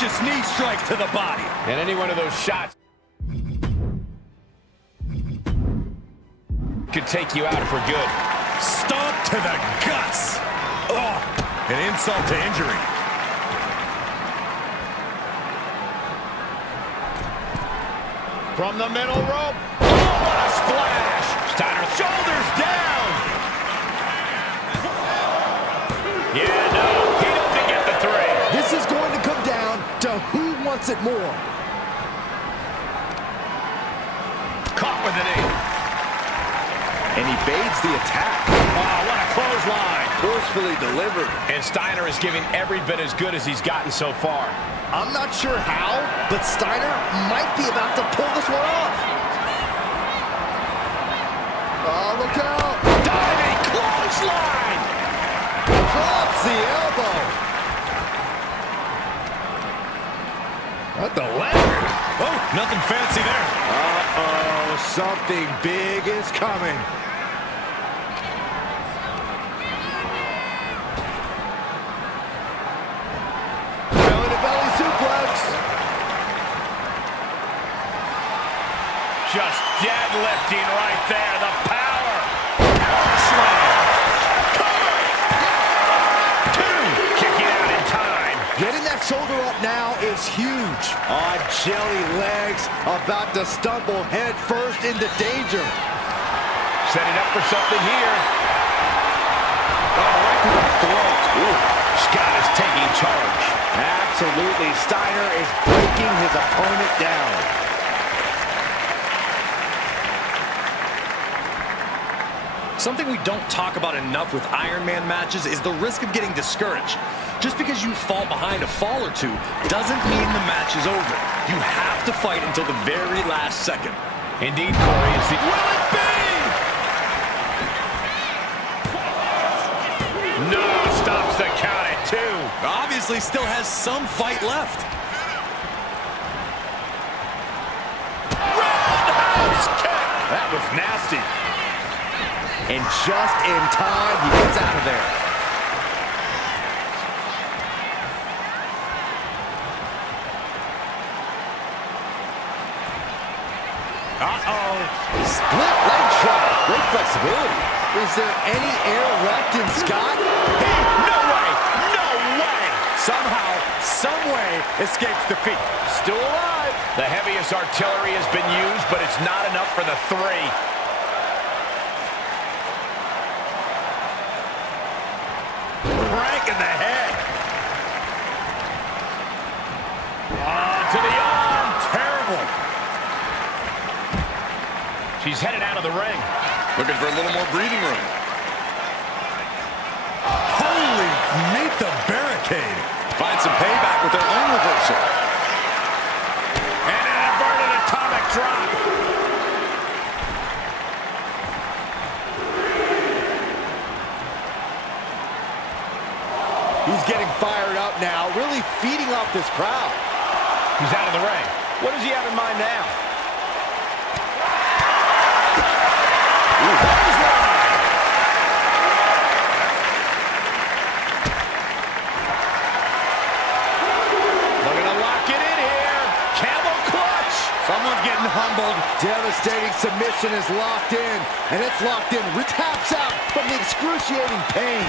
vicious knee strike to the body. And any one of those shots could take you out for good. Stomp to the guts. Oh, an insult to injury. From the middle rope. Oh, what a splash. Steiner, shoulders down. Yeah, no, he doesn't get the three. This is going to come down to who wants it more. Caught with an knee. And he evades the attack. Oh, what a clothesline. Forcefully delivered. And Steiner is giving every bit as good as he's gotten so far. I'm not sure how, but Steiner might be about to pull this one off. Oh, look out. Diving clothesline. Drops the elbow. What the leg? Oh, nothing fancy there. Uh-oh, something big is coming. Belly-to-belly suplex. Just deadlifting right there. The power. Slam. Cover. Two. Kicking out in time. Getting that shoulder up now is huge. On jelly legs, about to stumble head first into danger. Setting up for something here. Oh, right to the throat. Ooh. Scott is taking charge. Absolutely, Steiner is breaking his opponent down. Something we don't talk about enough with Iron Man matches is the risk of getting discouraged. Just because you fall behind a fall or two doesn't mean the match is over. You have to fight until the very last second. Indeed, Corey, is the... Will it be? No, stops the count at two. Obviously still has some fight left. Roundhouse kick. That was nasty. And just in time, he gets out of there. Uh-oh. Split leg shot. Great flexibility. Is there any air left in Scott? No way. No way. Somehow, some way, escapes defeat. Still alive. The heaviest artillery has been used, but it's not enough for the three. Crank in the head. To the arm. Terrible. She's headed out of the ring. Looking for a little more breathing room. Holy, meet the barricade. Find some payback with their own reversal. And an inverted atomic drop. He's getting fired up now, really feeding off this crowd. He's out of the ring. What does he have in mind now? Looking to lock it in here. Camel clutch. Someone's getting humbled. Devastating submission is locked in, and it's locked in. Taps out from the excruciating pain.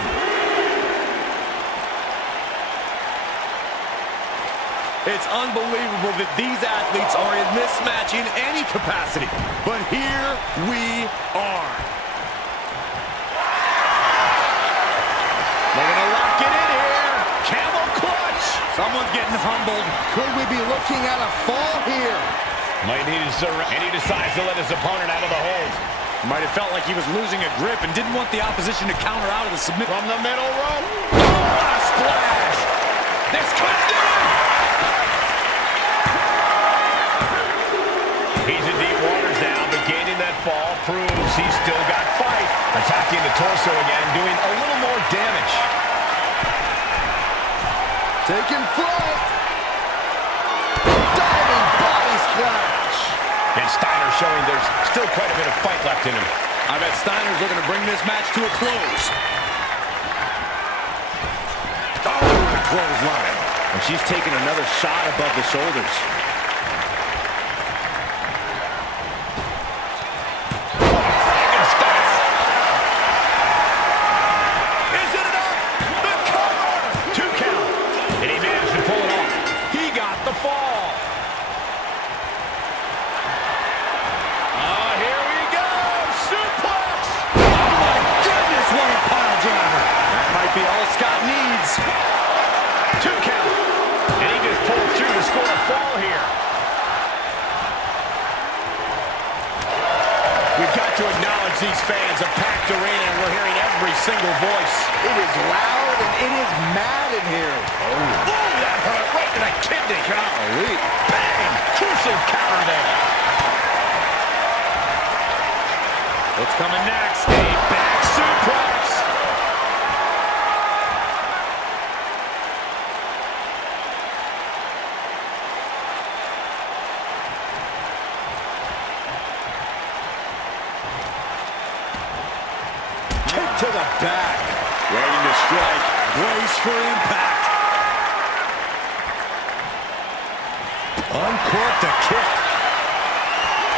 It's unbelievable that these athletes are in this match in any capacity. But here we are. Looking to lock it in here. Camel clutch. Someone's getting humbled. Could we be looking at a fall here? Might need to surrender. And he decides to let his opponent out of the hold. Might have felt like he was losing a grip and didn't want the opposition to counter out of the submit. From the middle rope. Oh, what a splash. This could do it. He's in deep waters now, but gaining that fall proves he's still got fight. Attacking the torso again, doing a little more damage. Taking flight. Diving body splash. And Steiner showing there's still quite a bit of fight left in him. I bet Steiner's looking to bring this match to a close. Oh, the clothesline. And she's taking another shot above the shoulders. Is it enough? The cover! 2 count. And he managed to pull it off. He got the fall. Here we go. Suplex. Oh my goodness, what a pile driver. That might be all Scott needs. 2 count. And he just pulled through to score a fall here. We've got to acknowledge these fans, a packed arena, and we're hearing every single voice. It is loud and it is mad in here. Oh, that hurt right to the kidney. Golly. Bang! Crucial counter there. What's coming next? A back suplex. Kick to the back. Waiting to strike. Brace for impact. Uncork the kick.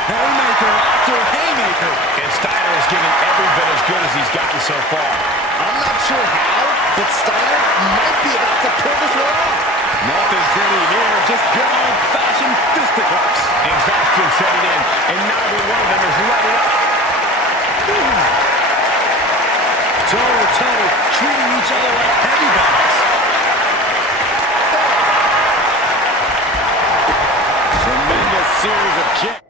Haymaker after haymaker. And Steiner is giving every bit as good as he's gotten so far. I'm not sure how, but Steiner might be about to pull this one off. Nothing pretty here, just good old-fashioned fisticuffs. Exhaustion setting in, and neither one of them is letting up. Toe-to-toe, treating each other like heavyweights. Tremendous series of kicks.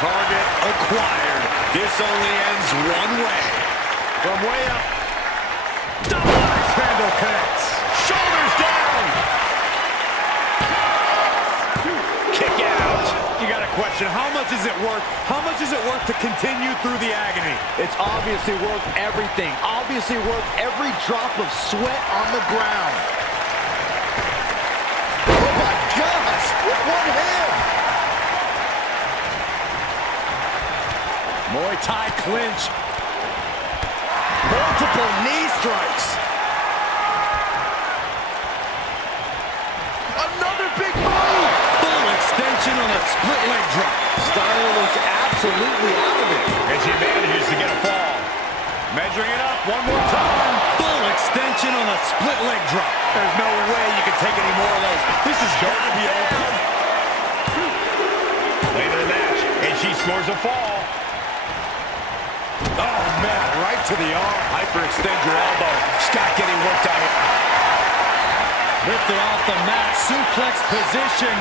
Target acquired. This only ends one way. From way up. Double axe handle connects. Shoulders down. Kick out. You got a question. How much is it worth? How much is it worth to continue through the agony? It's obviously worth everything. Obviously worth every drop of sweat on the ground. Oh my gosh! With one hand! Muay Thai clinch. Multiple knee strikes. Another big move. Full extension on a split leg drop. Steiner looks absolutely out of it. And she manages to get a fall. Measuring it up one more time. Full extension on a split leg drop. There's no way you can take any more of those. This is going to be over. Later in the match, and she scores a fall. Oh, man, right to the arm. Hyperextend your elbow. Scott getting worked on it. Lifted off the mat, suplex position.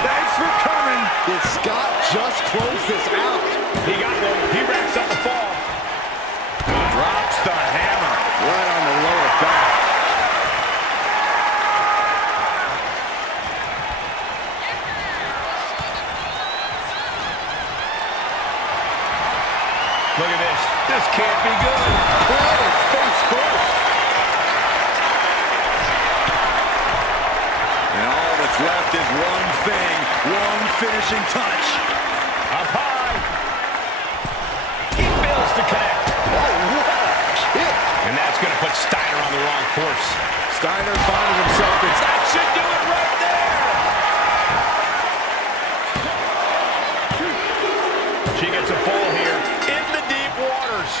Thanks for coming. Did Scott just close this out? He got one. He racks up the fall. Drops the hammer right on the lower back. Look at this. This can't be good. Planted face first. And all that's left is one thing, one finishing touch. Up high. He fails to connect. Oh, what a kick. And that's going to put Steiner on the wrong course. Steiner finding himself in... That should do it right there. She gets a fall here in the deep waters.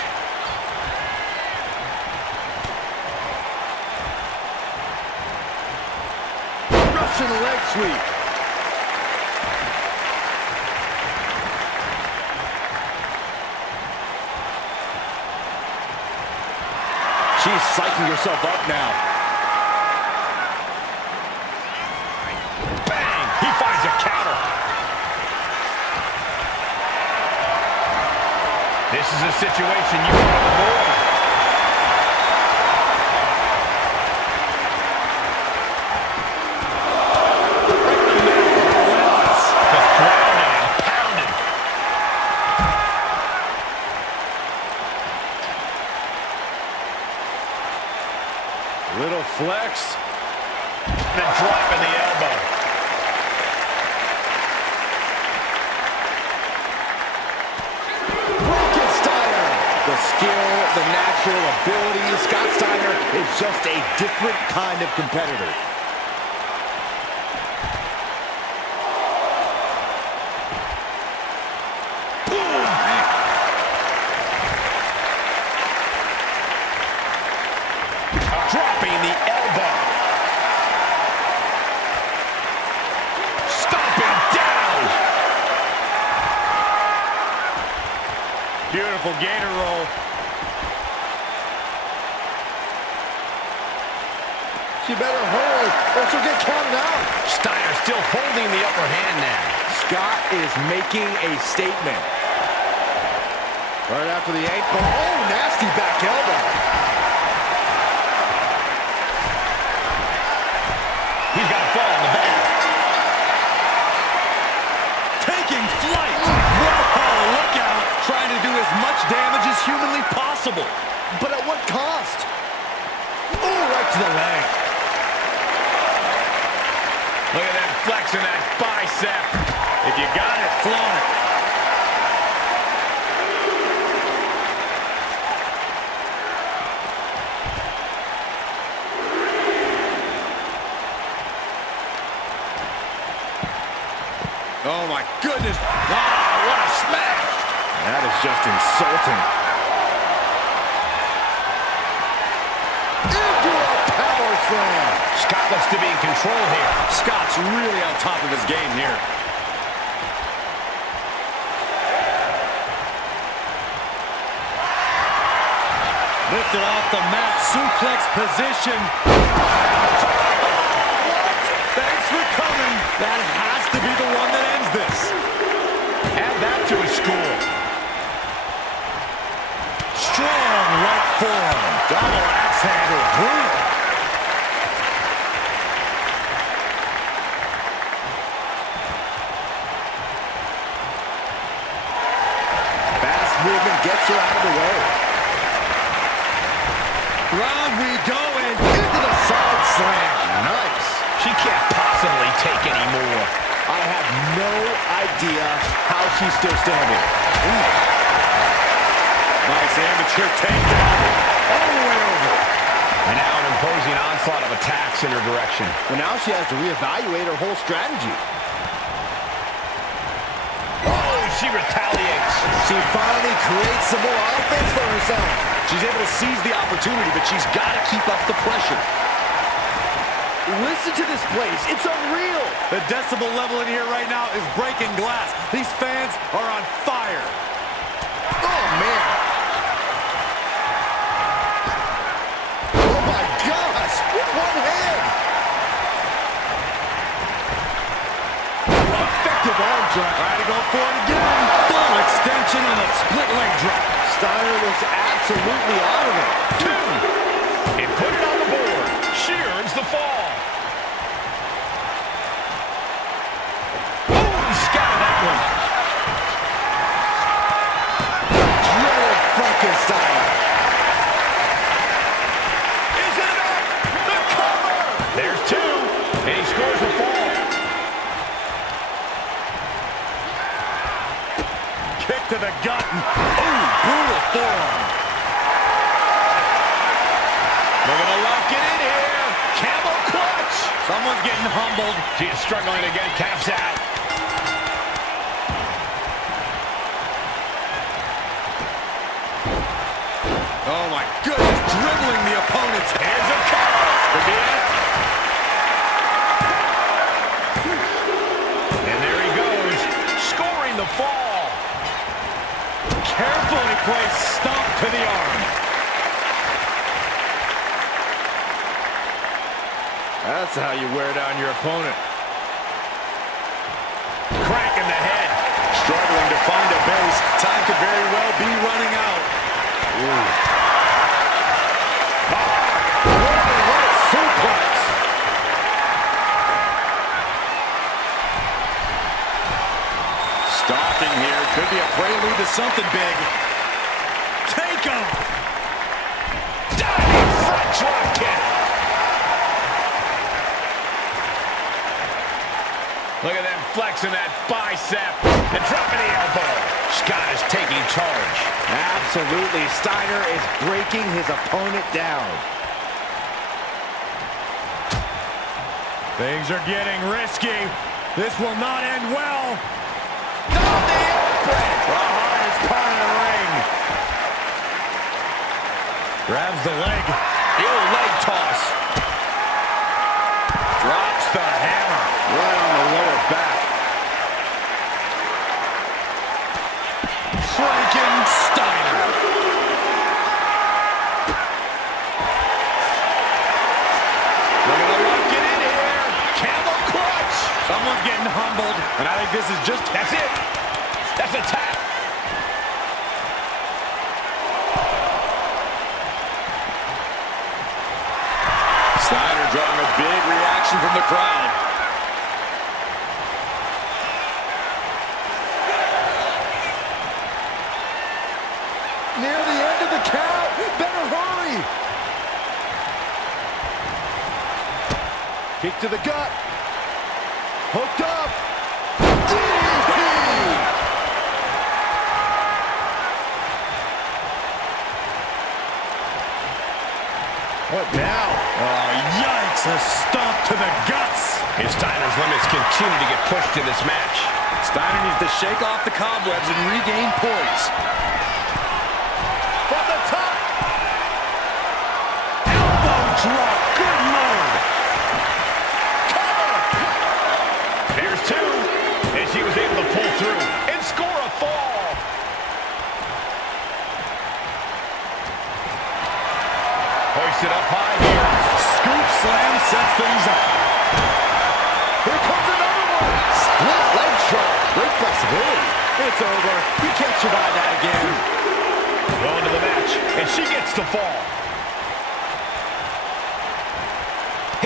Russian leg sweep. She's psyching herself up now. Bang! He finds a counter. This is a situation you want to avoid. Just grounded and pounded. natural ability. Scott Steiner is just a different kind of competitor. Dropping the elbow. Stomping down. Beautiful gator roll. She better hurry or she'll get counted out. Steiner still holding the upper hand now. Scott is making a statement. Right after the ankle. Oh, nasty back elbow. He's got a fall on the back. Taking flight. Whoa, look out. Trying to do as much damage as humanly possible. But at what cost? Oh, right to the leg. Look at that flexing that bicep. If you got it, flaunt it. Oh, my goodness. Wow, what a smash. That is just insulting. Into a power slam. Scott looks to be in control here. Scott's really on top of his game here. Lifted off the mat, suplex position. Thanks for coming. That has to be the one that ends this. Add that to his score. Strong right forearm. Double axe handle. Brutal. Fast movement gets her out of the way. Round we go and Into the side slam. Nice. She can't possibly take any more. I have no idea how she's still standing. nice amateur takedown. All the way over. And now an imposing onslaught of attacks in her direction. Well, now she has to reevaluate her whole strategy. Oh, she retaliates. She finally creates some more offense for herself. She's able to seize the opportunity, but she's got to keep up the pressure. Listen to this place. It's unreal. The decibel level in here right now is breaking glass. These fans are on fire. Oh, man. Oh, my gosh. With one hand. Effective arm drag. Trying to go for it again. Full extension on a split leg drop. Steiner was absolutely out of it. Two. And put it on the board. She earns the fall. Frankenstein. Is it enough? The cover! There's two, and he scores the fall. Kick to the gut. Ooh, brutal forearm. Looking to lock it in here. Camel clutch. Someone's getting humbled. She is struggling again. Taps out. Oh, my goodness. Dribbling the opponent's head. Here's a cover. Could be it. And there he goes. Scoring the fall. Carefully placed stomp to the arm. That's how you wear down your opponent. Crack in the head. Struggling to find a base. Time could very well be running out. Ooh. What a suplex. Stalking here. Could be a prelude to something big. Take him. Diving front drop kick. Look at them flexing that bicep and dropping the elbow. Scott is taking charge. Absolutely. Steiner is breaking his opponent down. Things are getting risky. This will not end well. Down the apron. The hardest part of the ring. Grabs the leg. The old leg toss. Drops the hammer. Right on the lower back. Steiner. They're going to lock it in here. Camel clutch. Someone's getting humbled, and I think this is just... That's it. That's a tap. Steiner drawing a big reaction from the crowd. Near the end of the count. Better hurry. Kick to the gut. Hooked up. DDT. What now? Oh, yikes! A stomp to the guts. And Steiner's limits continue to get pushed in this match. Steiner needs to shake off the cobwebs and regain poise. From the top. Elbow drop. Good Lord. Cover. There's two. And she was able to pull through and score a fall. Hoisted up high here. Scoop slam sets things up. Here comes another one. Split leg drop. Great flexibility. It's over. You can't survive that again. Well into the match, and she gets the fall.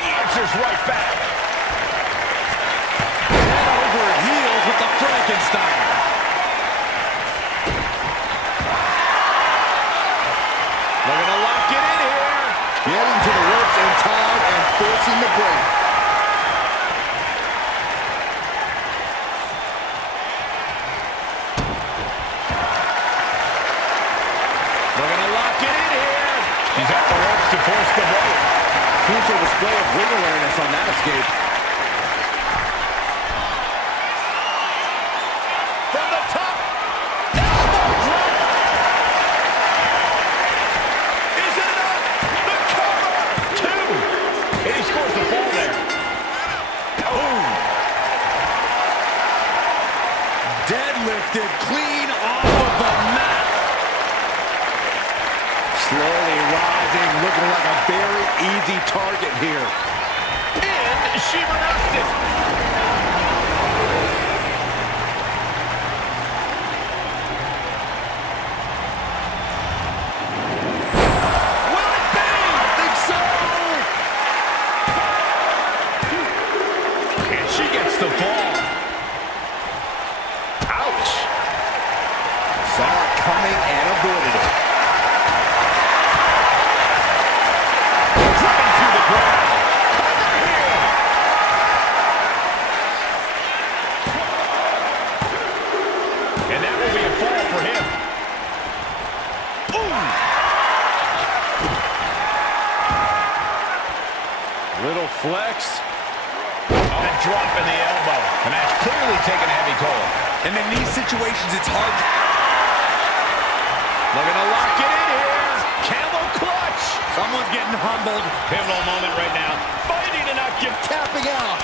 He answers right back. Head over heels with the Frankenstein. Looking to lock it in here. Getting to the ropes in time and forcing the break. Looking to lock it in here. She's at the ropes to force the break. Crucial display of ring awareness on that escape. From the top. Elbow drop. Is it enough? The cover. Two. And he scores the fall there. Boom. Deadlifted clean off of the mat. Slowly rising, looking like a very easy target here. And she reversed it. Will it be? I think so. And she gets the fall. Ouch. Saw it coming and avoided it. Driven through the ground. Cover here. And that will be a fall for him. Ooh. Little flex. A drop in the elbow. And that's clearly taken a heavy toll. And in these situations, it's hard to... Looking to lock it in here. Camel clutch. Someone's getting humbled. Pivotal moment right now. Fighting to not give. Tapping out.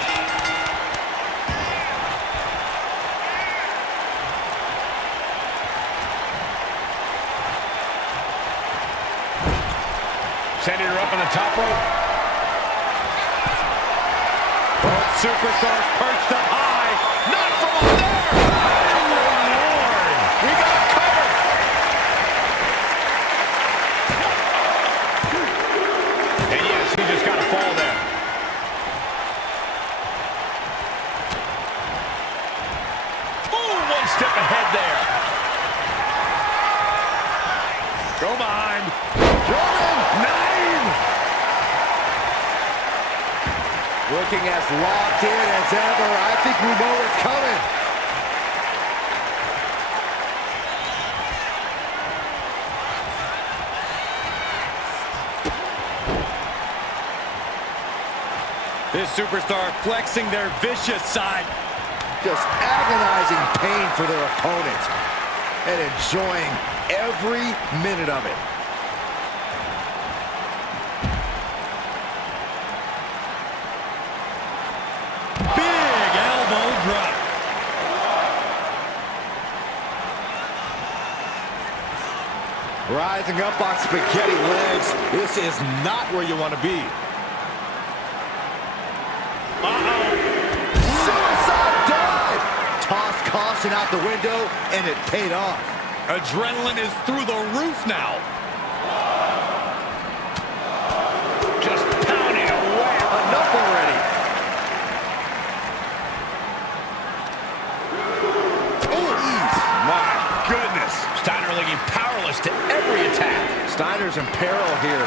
Sending her up on the top rope. Both superstars perched up high. Not from up there. Good Lord. We got it covered. And yes, he just got a fall there. Ooh, one step ahead there. Go behind. German. 9. Looking as locked in as ever. I think we know what's coming. This superstar flexing their vicious side. Just agonizing pain for their opponent. And enjoying every minute of it. Big elbow drop. Rising up on spaghetti legs. This is not where you want to be. Suicide dive! Tossed caution out the window, and it paid off. Adrenaline is through the roof now. Just pounding away. Enough already. My goodness. Steiner looking powerless to every attack. Steiner's in peril here.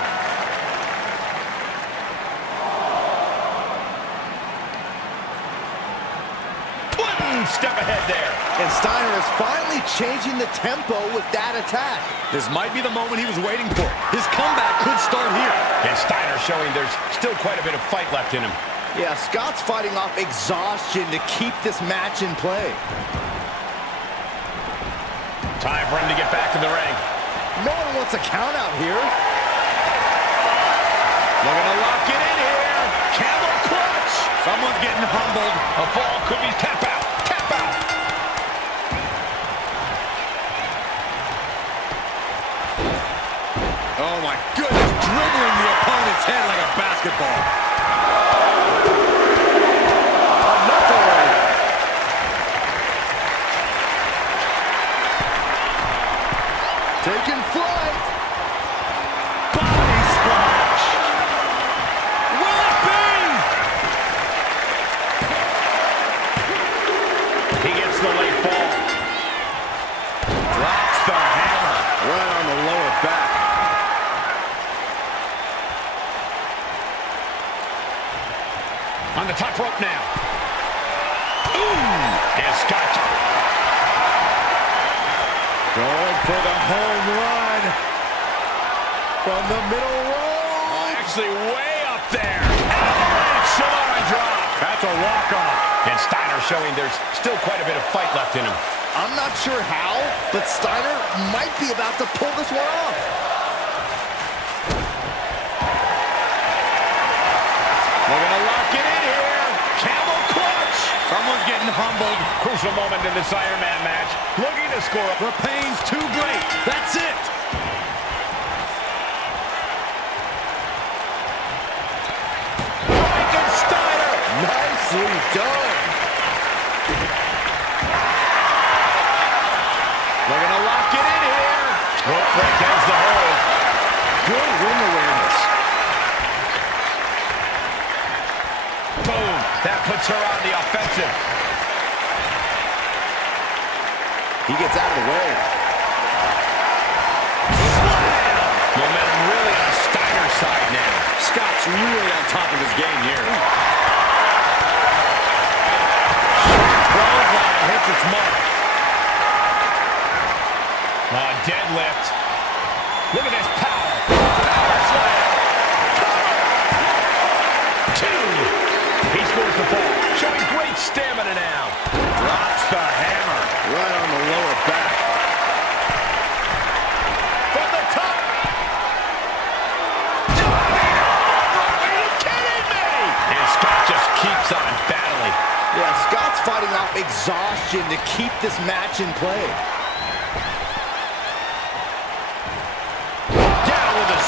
Step ahead there. And Steiner is finally changing the tempo with that attack. This might be the moment he was waiting for. His comeback could start here. And Steiner showing there's still quite a bit of fight left in him. Yeah, Scott's fighting off exhaustion to keep this match in play. Time for him to get back in the ring. No one wants a count out here. Looking to lock it in here. Camel clutch. Someone's getting humbled. A fall could be tap out. Tap out. Oh my goodness, dribbling the opponent's head like a basketball. Enough already. Taking flight. Body splash. Will it be? He gets the late fall. Drops the hammer. Right on the lower back. On the top rope now. Ooh! And Scott. Going for the home run. From the middle row. Oh, actually way up there. Avalanche Samoan drop. That's a walk-off. And Steiner showing there's still quite a bit of fight left in him. I'm not sure how, but Steiner might be about to pull this one off. Looking to lock it in here. Camel clutch. Someone's getting humbled. Crucial moment in this Iron Man match. Looking to score. The pain's too great. That's it. Steiner. Nicely done. Looking to lock it in here. Rope break ends the hold. Good ring awareness. Boom. That puts her on the offensive. He gets out of the way. Slam. Momentum really on Steiner's side now. Scott's really on top of his game here. Clothesline hits its mark. Deadlift. Look at this power. Power slam. Cover. 2. He scores the fall. Showing great stamina now. Drops the hammer. Right on the lower back. From the top. Are you kidding me? And Scott just keeps on battling. Yeah, Scott's fighting off exhaustion to keep this match in play.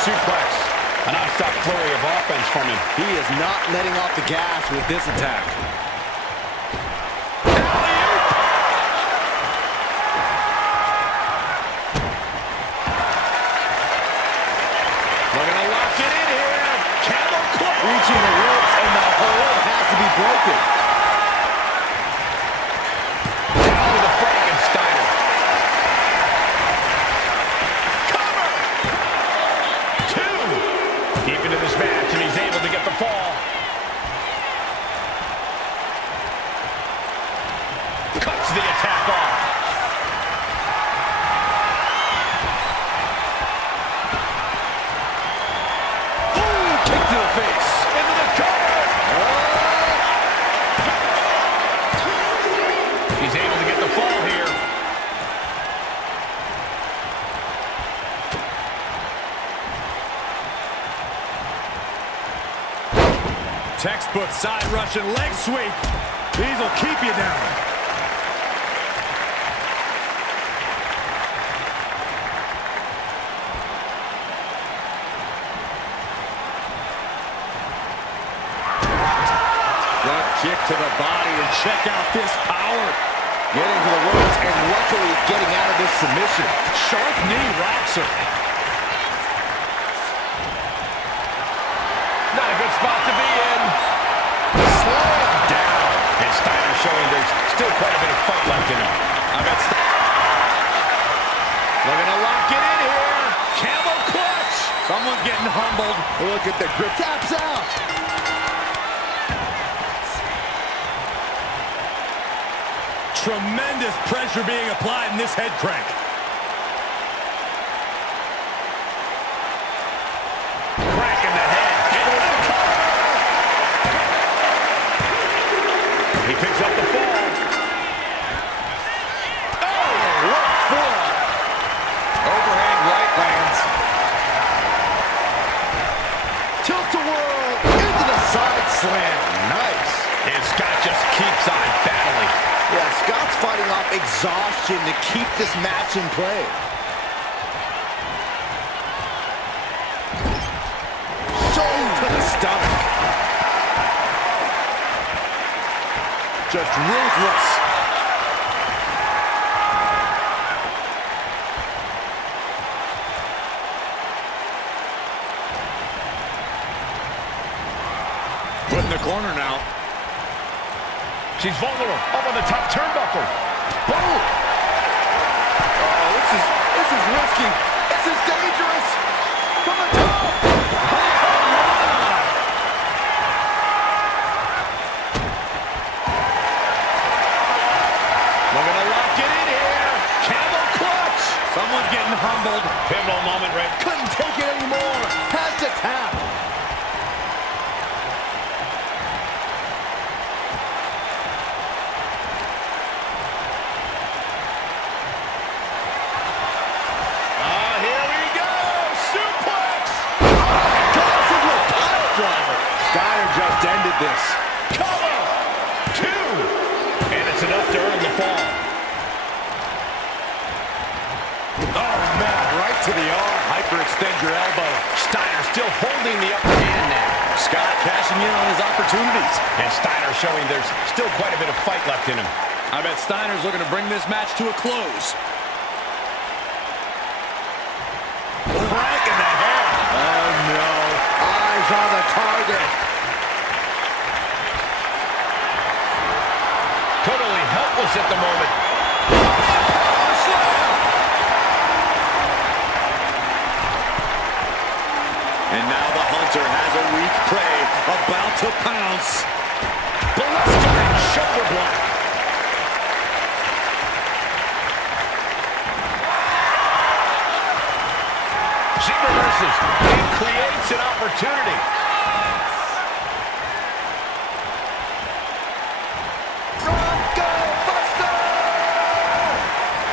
Suplex. A non-stop flurry of offense from him. He is not letting off the gas with this attack. Looking to lock it in here. Camel clutch. Reaching the ropes, and the hold has to be broken. Down to the Frankensteiner. Deep into this match, and he's able to get the fall. the attack off. Ooh, kick to the face. Into the cover. He's able to get the fall here. Textbook side Russian leg sweep. These will keep you down. Front kick to the body, and check out this power. Getting to the ropes and luckily getting out of this submission. Sharp knee rocks her. Not a good spot to be in. Slam down. And Steiner showing there's still quite a bit of fight left in him. I got Looking to lock it in here. Camel clutch. someone's getting humbled. Look at the grip. Taps out. Tremendous pressure being applied in this head crank. Crack in the head. He picks up the fall. Oh, what for? Overhand right lands. Tilt-a-whirl into the side slam. Nice. And Scott just keeps on battling. Yeah, Scott's fighting off exhaustion to keep this match in play. Shoulder to the stomach. Just ruthless. Put in the corner now. She's vulnerable. Up on the top turnbuckle. Boom! Oh, this is risky. This is dangerous. From the top. Looking to lock it in here. Camel clutch. Someone's getting humbled. Pivotal moment, Rick. Couldn't take it anymore. Has to tap. Here we go. Suplex. Steiner just ended this. Cover. 2. And it's enough to earn the fall. Oh, man, right to the arm. Hyperextend your elbow. Steiner still holding the upper hand now. Scott cashing in on his opportunities. And Steiner showing there's still quite a bit of fight left in him. I bet Steiner's looking to bring this match to a close. Crack in the head. Oh, no. Eyes on the target. Totally helpless at the moment. And now the Hunter has a weak prey about to pounce. Blistering shoulder block. She reverses and creates an opportunity. Bronco Buster!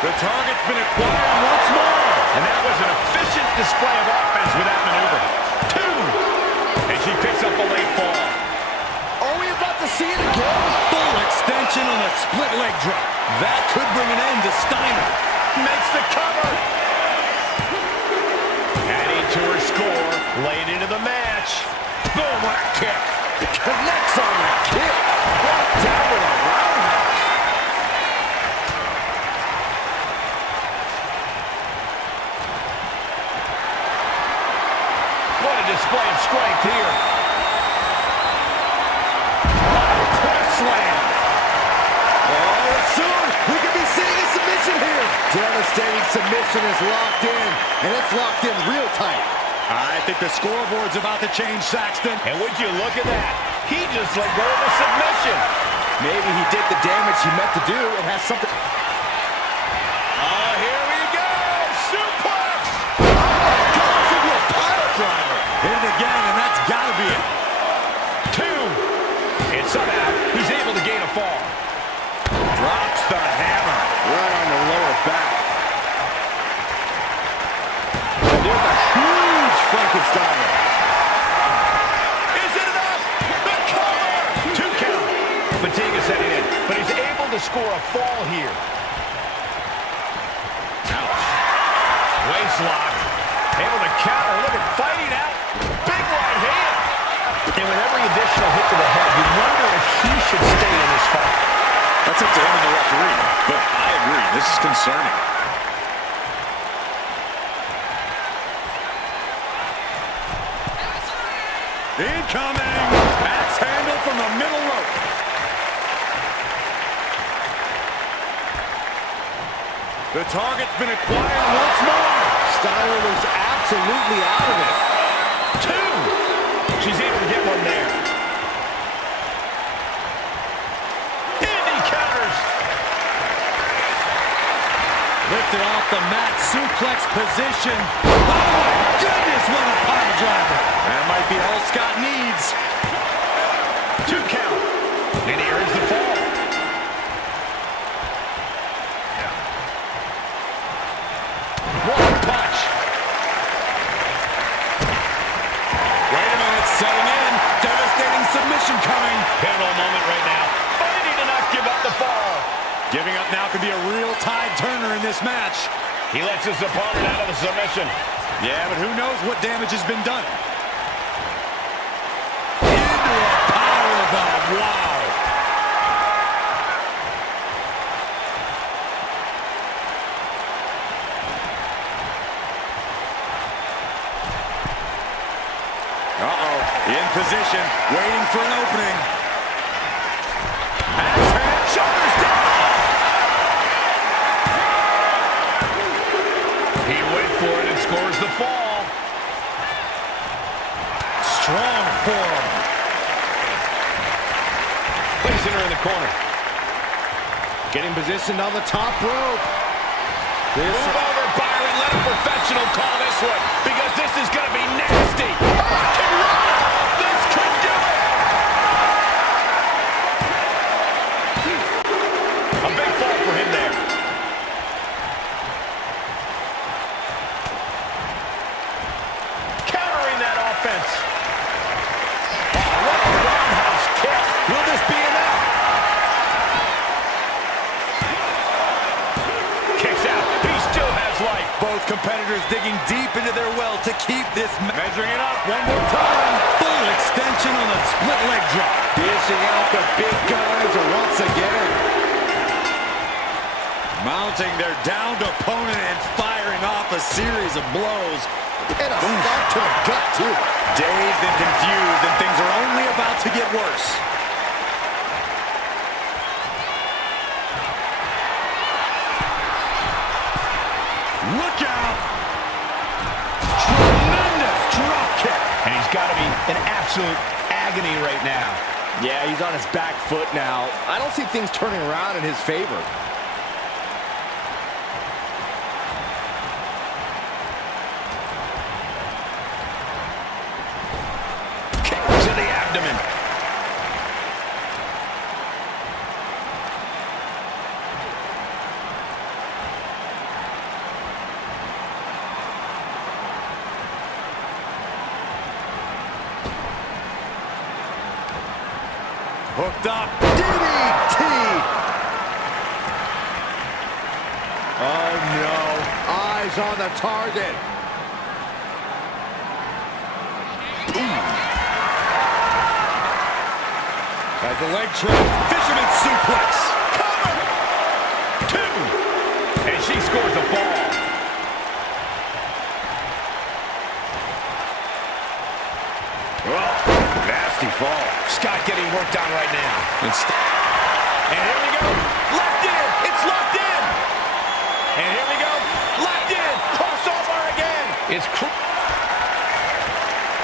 The target's been acquired once more. And that was an efficient display of offense with that maneuver. 2. And she picks up a late fall. Are we about to see it again? Full extension on a split leg drop. That could bring an end to Steiner. Makes the cover. Adding to her score, late into the match. Boom, what a kick. Connects on that kick. Brought down with a roundhouse. What a display of strength here. Press slam. Oh, soon we could be seeing a submission here. Devastating submission is locked in, and it's locked in real tight. I think the scoreboard's about to change, Saxton. And would you look at that? He just let go of a submission. Maybe he did the damage he meant to do and has something... Oh, here we go! Suplex! Goes into a pile driver. Hit it again, and that's got to be it. 2. And somehow, he's able to gain a fall. Drops the hammer. Right on the lower back. And there's a huge Frankensteiner. Is it enough? The cover! 2 count. Fatigue is setting in, but he's able to score a fall here. Ouch. Waist lock. Able to counter. Look at fighting out. Big right hand. And with every additional hit to the head, you wonder if he should stay in this fight. That's up to him and the referee, but I agree. This is concerning. Incoming! Axe handle from the middle rope. The target's been acquired once more. Steiner was absolutely out of it. 2. She's able to get one there. And he counters. Lifted off the mat, suplex position. Oh my goodness, what a pile driver. That might be all Scott needs. 2 count. And he earns the fall. One punch. Wait a minute, setting in. Devastating submission coming. Pivotal moment right now. Fighting to not give up the fall. Giving up now could be a real tide turner in this match. He lets his opponent out of the submission. Yeah, but who knows what damage has been done. Into a powerbomb. Wow. Uh-oh. In position, waiting for an opening. Axe hand, shoulders down. He went for it and scores the fall. Strong form. Placing her in the corner. Getting positioned on the top rope. Move over, Byron. Let a professional call this one, because this is going to be nasty. Hurricane Rana. This could do it. A big fall for him there. Countering that offense. Oh, what a roundhouse kick. Will this be enough? Kicks out. He still has life. Both competitors digging deep into their well to keep this. Measuring it up one more time. Full extension on a split leg drop. Dishing out the big guys once again. Mounting their downed opponent and firing off a series of blows. And a start to the gut, too. Dazed and confused, and things are only about to get worse. Look out! Tremendous drop kick. And he's got to be in absolute agony right now. Yeah, he's on his back foot now. I don't see things turning around in his favor. Kick to the abdomen. Hooked up. DDT! Oh, no. Eyes on the target. As the leg trip, fisherman suplex. Cover! 2. And she scores a fall. Oh, nasty fall. Scott getting worked on right now. And here we go. Locked in. It's locked in. And here we go. Locked in. Crossover again. It's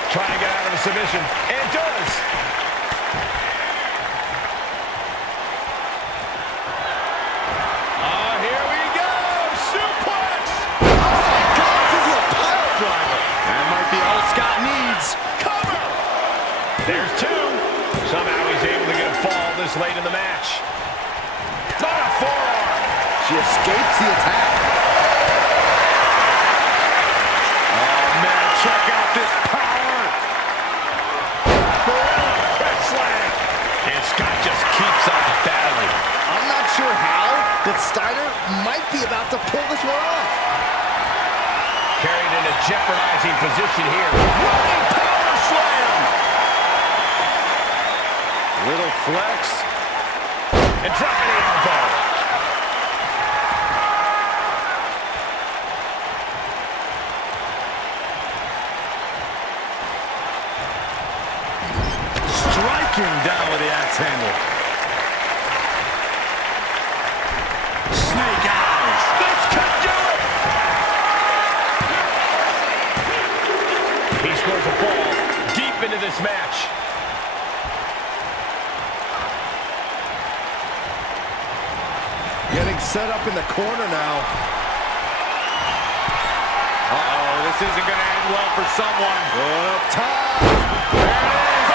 trying to get out of the submission. And does. this late in the match. It's not a forearm. She escapes the attack. Oh, man, check out this power. Press slam. And Scott just keeps on battling. I'm not sure how, but Steiner might be about to pull this one off. Carried in a jeopardizing position here. Running power slam. Little flex. And dropping the elbow. Striking down with the axe handle. Snake eyes. This could do it. He scores a fall deep into this match. Getting set up in the corner now. Uh-oh, this isn't going to end well for someone. Up top. There it is.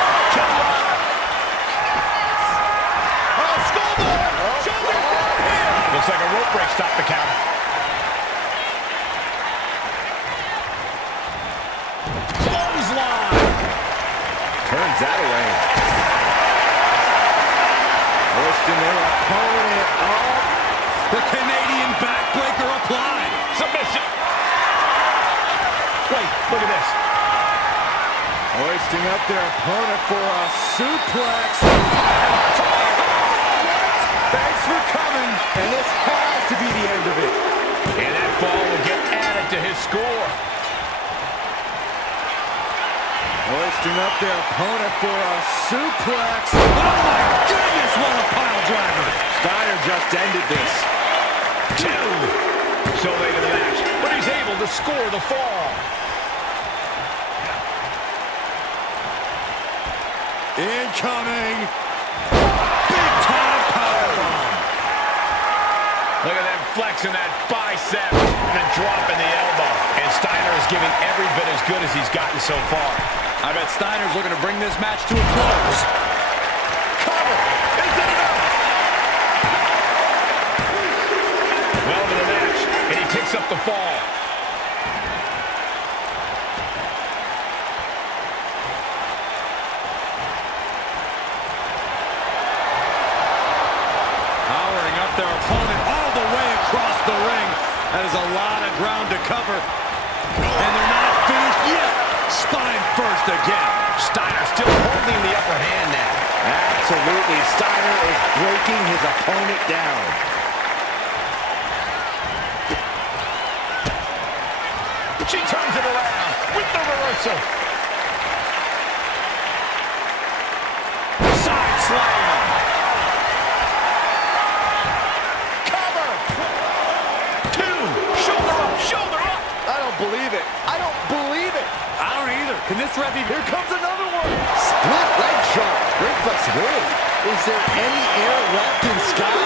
Oh, schoolboy. Shoulders down here. Looks like a rope break stopped the count. Clothesline. Turns that away. Pushing their opponent up. The Canadian backbreaker applied. Submission. Wait, look at this. Hoisting up their opponent for a suplex. Thanks for coming. And this has to be the end of it. And that fall will get added to his score. Hoisting up their opponent for a suplex. Oh, my goodness, what a pile driver. Steiner just ended this. 2. So late in the match, but he's able to score the fall. Incoming. Big time powerbomb. Look at them flexing that bicep and then dropping the elbow. And Steiner is giving every bit as good as he's gotten so far. I bet Steiner's looking to bring this match to a close. Cover. Is it enough? Well into the match, and he picks up the fall. Powering up their opponent all the way across the ring. That is a lot of ground to cover. And they're not finished yet. Spine first again. Steiner still holding the upper hand now. Absolutely. Steiner is breaking his opponent down. She turns it around with the reversal. Side slam. Cover. 2. Shoulder up, shoulder up. I don't believe it. I don't believe it. I don't either. Can this ref even... Here comes another one. Split leg shot. Great flexibility. Is there any air left in Scott?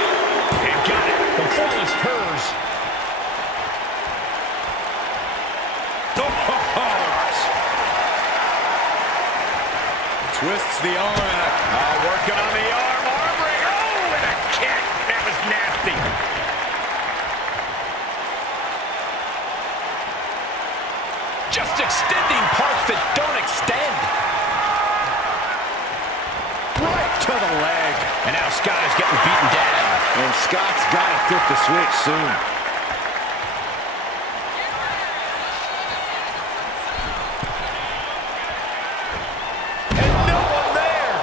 And got it. The fall is hers. Twists the arm. Working on the arm ring. Oh, and a kick. That was nasty. Just extending parts that don't extend. Right to the leg. And now Scott is getting beaten down. And Scott's got to flip the switch soon. And no one there.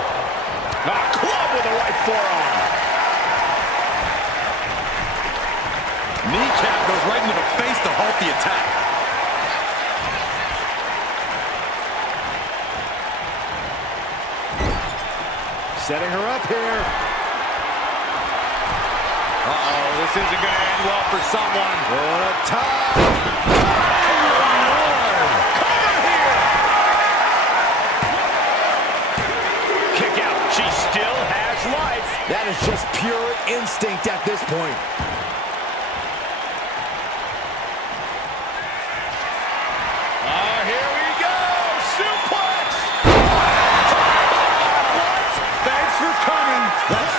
A club with the right forearm. Kneecap goes right into the face to halt the attack. Setting her up here. Uh-oh, this isn't going to end well for someone. Up top. Cover here. Kick out. She still has life. That is just pure instinct at this point. Here we go. Suplex. Thanks for coming. That's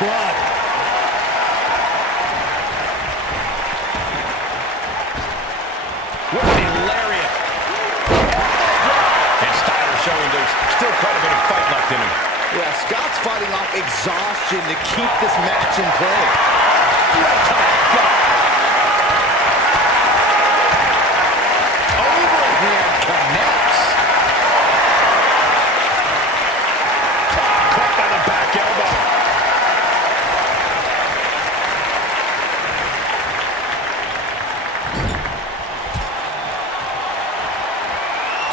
club. With the lariat. And Steiner showing there's still quite a bit of fight left in him. Yeah, Scott's fighting off exhaustion to keep this match in play. Overhand connects. Caught by the back elbow.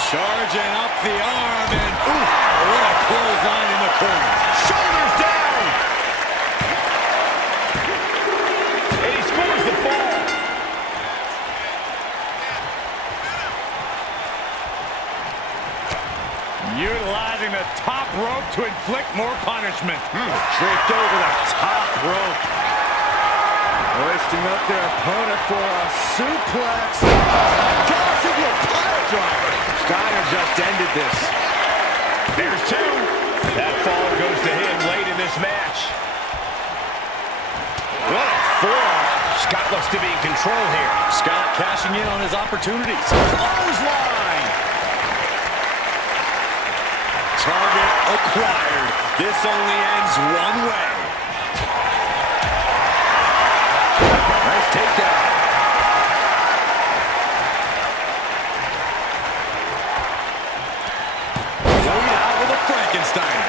Charging up the arm, and what a clothesline in the corner. Shoulders down. And he scores the fall. Utilizing the top rope to inflict more punishment. Draped over the top rope. Hoisting up their opponent for a suplex. Goes into a pile driver. Steiner just ended this. There's two. That fall goes to him late in this match. What a forearm. Scott looks to be in control here. Scott cashing in on his opportunities. Clothesline. Target acquired. This only ends one way. Nice takedown. Laid out with a Frankenstein.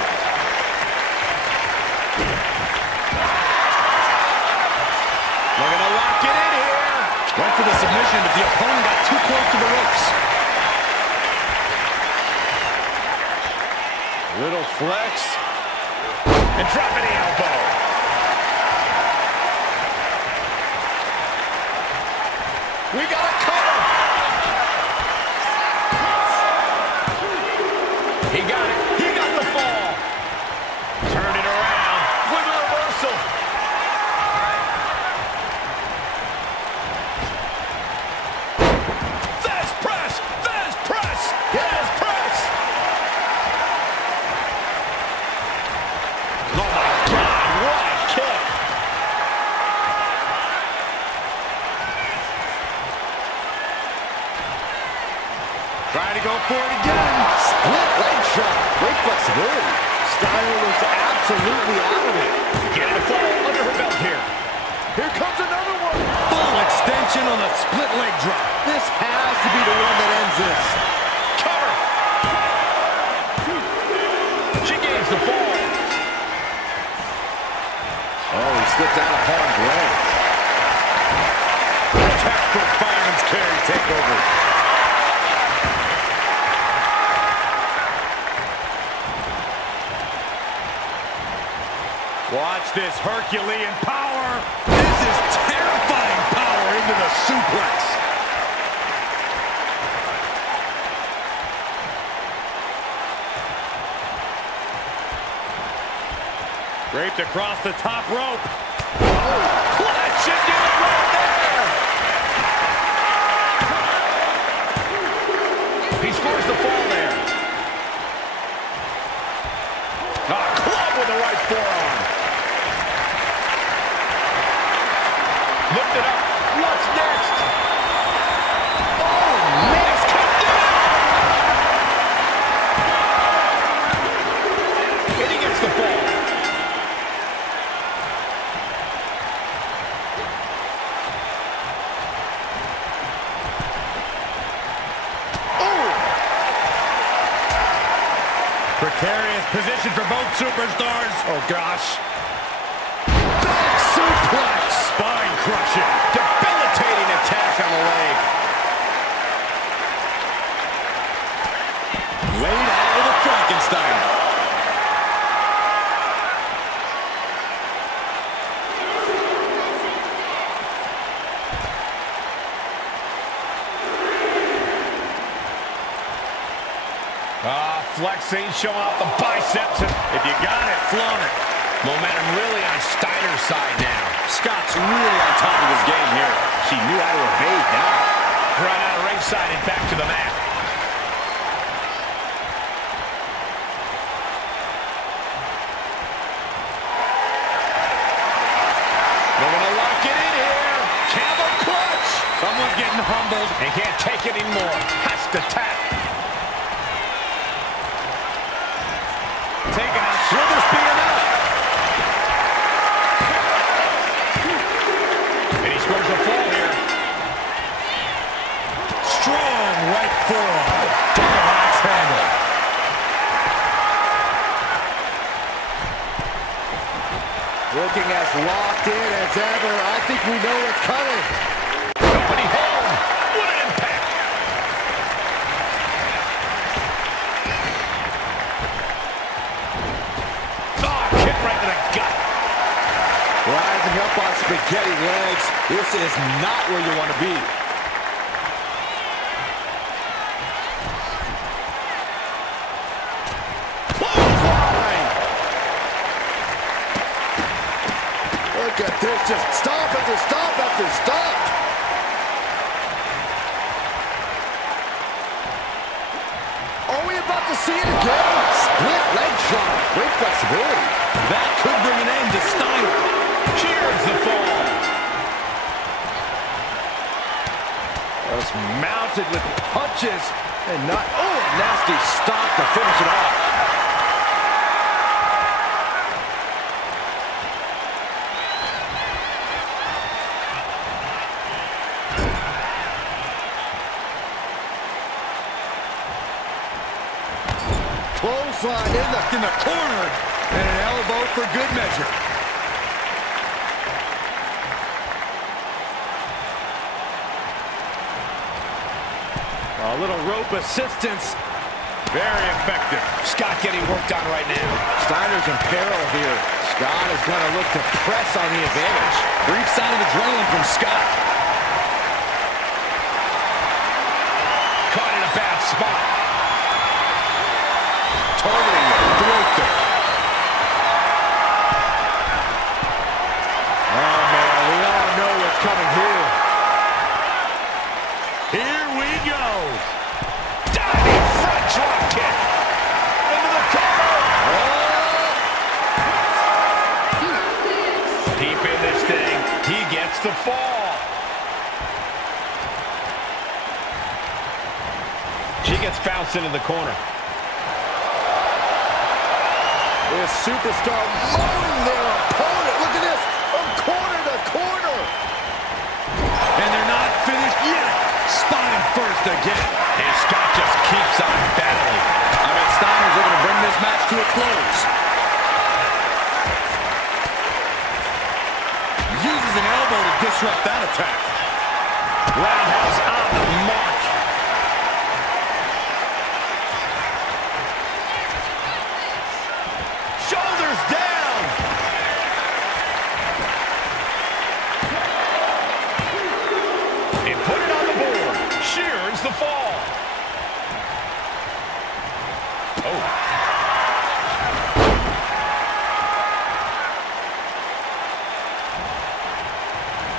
Looking to lock it in here. Went for the submission, but the opponent got too close to the ropes. Little flex. And dropping the elbow. We got a cover. He got it. He got the fall. Turn it around with a reversal. Fast press. Fast press. Fast press. Oh my God, what a kick. Trying to go for it again. Split leg shot. Great flexibility. Steiner looks absolutely out of it. Getting a fall under her belt here. Here comes another one. Full extension on a split leg drop. This has to be the one that ends this. Cover. She gains the fall. Oh, he slipped out of harm's way. Textbook fireman's carry takeover. Watch this Herculean power. This is terrifying power into the suplex. Draped across the top rope. That should do it right there. He scores the fall there. Club with the right forearm. Lift it up. What's next? Oh, man. It's kicked in. And he gets the fall. Precarious position for both superstars. Oh, gosh. Back suplex. Spine crushing. Debilitating attack on the leg. Laid out with a Frankenstein. Flexing, showing off the biceps. If you got it, flaunt it. Momentum really on Steiner's side now. Scott's really on top of his game here. She knew how to evade now. Right out of ringside and back to the mat. getting humbled. And can't take it anymore. Has to tap. Taking out. Will this be enough? And he scores a fall here. Strong right forearm. Double axe handle. Looking as locked in as ever. I think we know what's coming. Company home. What an impact. Oh, kick right to the gut. Rising up on spaghetti legs. This is not where you want to be. Clothesline. Look at this. Just stop after stop after stop. Are we about to see it again? Split leg shot. Great flexibility. That could bring an end to Steiner. Cheers the fall. Just mounted with punches and not, oh, a nasty stop to finish it off. Clothesline in the corner and an elbow for good measure. A little rope assistance. Very effective. Scott getting worked on right now. Steiner's in peril here. Scott is going to look to press on the advantage. Brief sign of adrenaline from Scott. Caught in a bad spot. Targeting the throat there. Oh, man, we all know what's coming here. Here we go. Diving front drop kick. Into the cover. Deep in this thing. He gets the fall. She gets bounced into the corner. This superstar mowing their opponent. Look at this. From corner to corner. And they're not finished yet. Spine first again. And Scott just keeps on battling. I mean, Steiner's looking to bring this match to a close. Uses an elbow to disrupt that attack. Roundhouse on the mark. Shoulders down. And put it on the board. Shears the fall. Oh.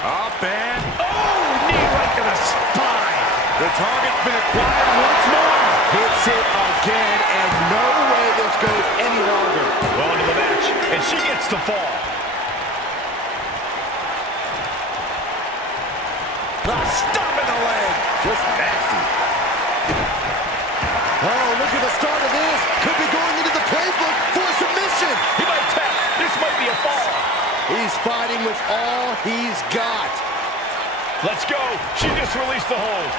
Up and Oh, knee right to the spine. the target's been acquired once more. Hits it again, and no way this goes any longer. Well into the match, and she gets the fall. Stomp in the leg. Just nasty. Oh, look at the start of this. Could be going into the playbook for a submission. He might tap. This might be a fall. He's fighting with all he's got. Let's go. She just released the hold.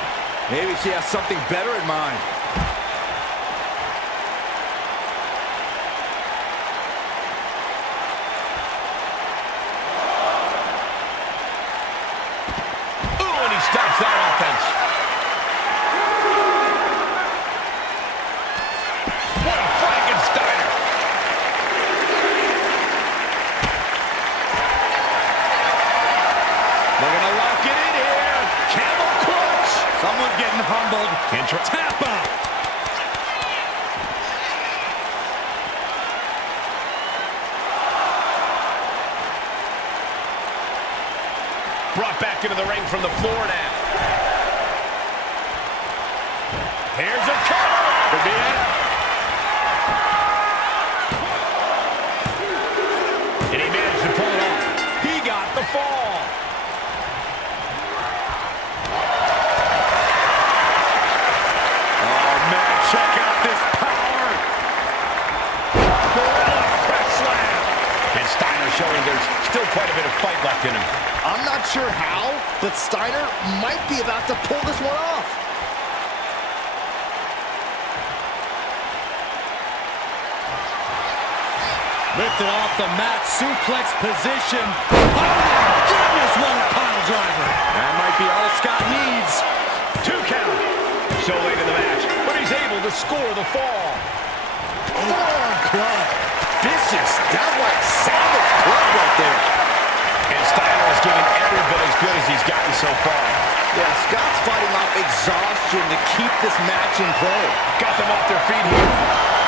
Maybe she has something better in mind. Ooh, and he stops that offense. What a Frankensteiner. They're going to lock it in here. Camel clutch. Someone's getting humbled. Tap out. Brought back into the ring from the floor now. Here's a cover. Could be it. And he managed to pull it off. He got the fall. showing there's still quite a bit of fight left in him. I'm not sure how, but Steiner might be about to pull this one off. Lifted off the mat, suplex position. Oh my goodness, what a pile driver. That might be all Scott needs. 2 count. So late in the match, but he's able to score the fall. Forearm club. Vicious, downright savage club right there. And Steiner is getting every bit as good as he's gotten so far. Yeah, Scott's fighting off exhaustion to keep this match in play. Got them off their feet here.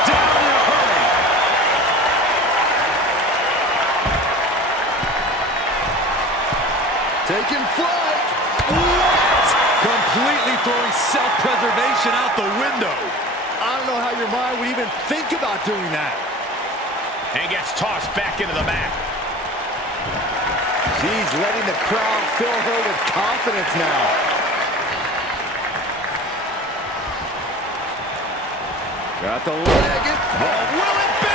Down in a hurry. Taking flight. What? Completely throwing self-preservation out the window. I don't know how your mind would even think about doing that. And gets tossed back into the mat. She's letting the crowd fill her with confidence now. Got the leg. What will it be?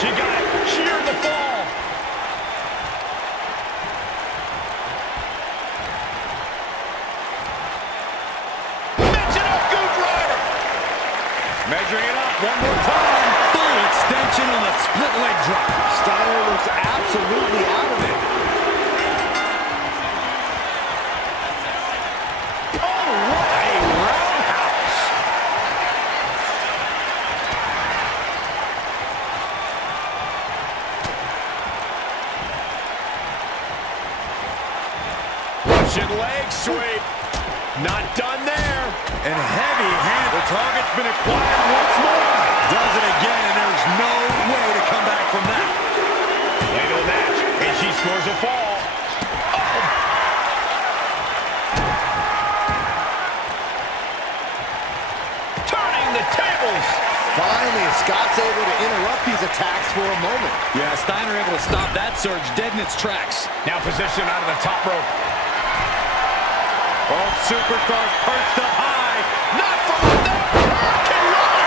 She got it. Sheared the fall. Measuring it up one more time. Full extension on the split leg drop. Steiner looks absolutely out of it. Oh, what a roundhouse. Russian leg sweep. Not done there. And heavy hand. The target's been acquired once more. Does it again, and there's no way to come back from that. Late in the match, and she scores a fall. Oh. Turning the tables. Finally, Scott's able to interrupt these attacks for a moment. Yeah, Steiner able to stop that surge dead in its tracks. Now positioned out of the top rope. Both superstars perched up high. Not from the Hurricane Run.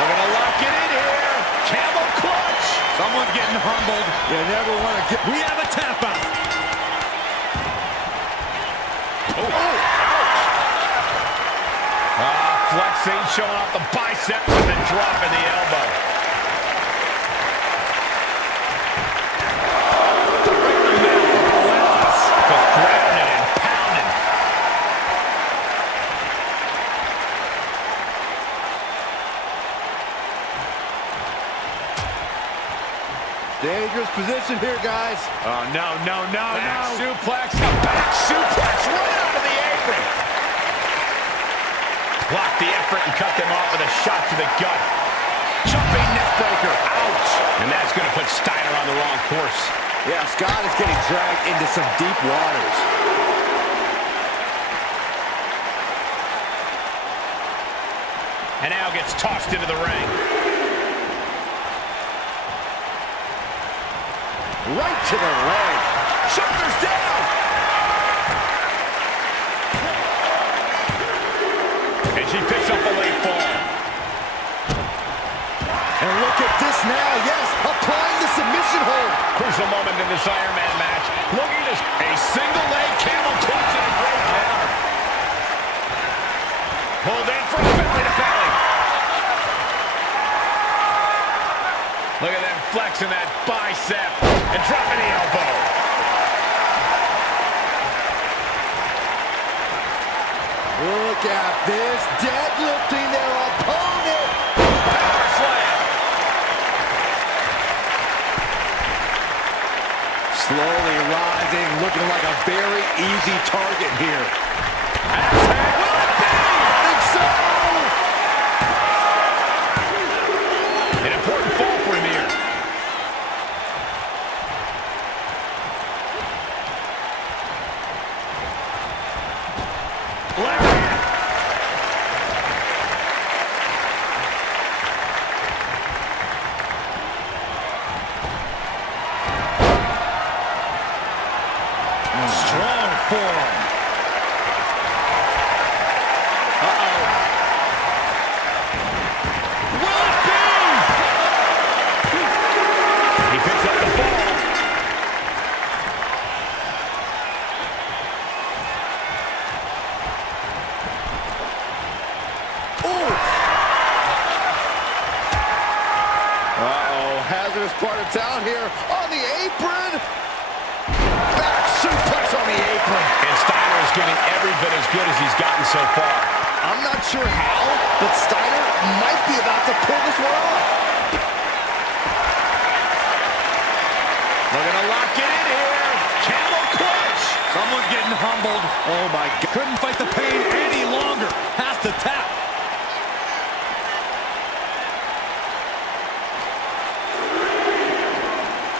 Looking to lock it in here. Camel clutch. Someone's getting humbled. You never want to get... We have a tap out. Oh, ouch. Flexing, showing off the biceps and then dropping the elbow. Just grounded and pounded. Dangerous position here, guys. Oh, no. Back suplex, a back suplex right out of the apron. Blocked the effort and cut them off with a shot to the gut. Jumping neck breaker, ouch. And that's going to put Steiner on the wrong course. Yeah, Scott is getting dragged into some deep waters. And now gets tossed into the ring. Right to the leg. Shoulders down. And she picks up a late fall. And look at this now, yes, applying the submission hold. Crucial moment in this Iron Man match. Looking at this, a single leg camel clutch and a great counter. Pulled in from belly to belly. Look at them flexing that bicep and dropping the elbow. Look at this, deadlifting their opponent. Power slam. Slowly rising, looking like a very easy target here. Will it be? I think so. An important fall for him here. Left hand. Strong forearm. part of town here on the apron. Back suplex on the apron. And Steiner is getting every bit as good as he's gotten so far. I'm not sure how, but Steiner might be about to pull this one off. Looking to lock it in here. Camel clutch. Someone's getting humbled. Oh, my God. Couldn't fight the pain any longer. Has to tap.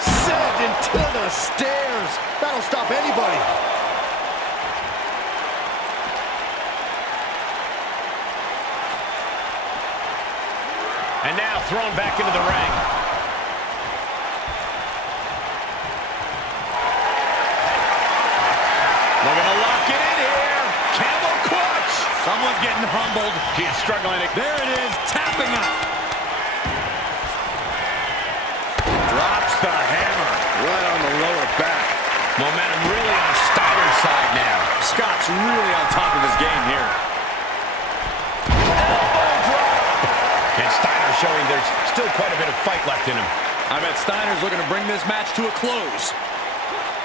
Sent into the stairs. That'll stop anybody. And now thrown back into the ring. Looking to lock it in here. Camel clutch. Someone's getting humbled. He is struggling. There it is, tapping out. Drops the hammer. Right on the lower back. Momentum really on Steiner's side now. Scott's really on top of his game here. And Steiner showing there's still quite a bit of fight left in him. I bet Steiner's looking to bring this match to a close.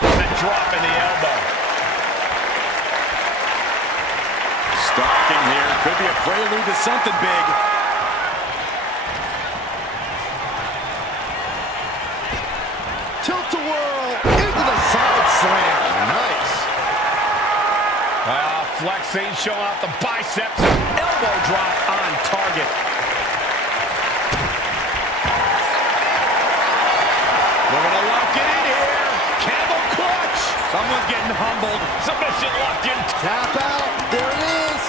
The drop in the elbow. Stalking here. Could be a prelude to something big. Tilt-a-whirl into the side slam. Nice. Flexing, showing off the biceps. Elbow drop on target. Looking to lock it in here. Camel clutch. Someone's getting humbled. Submission locked in. Tap out. There it is.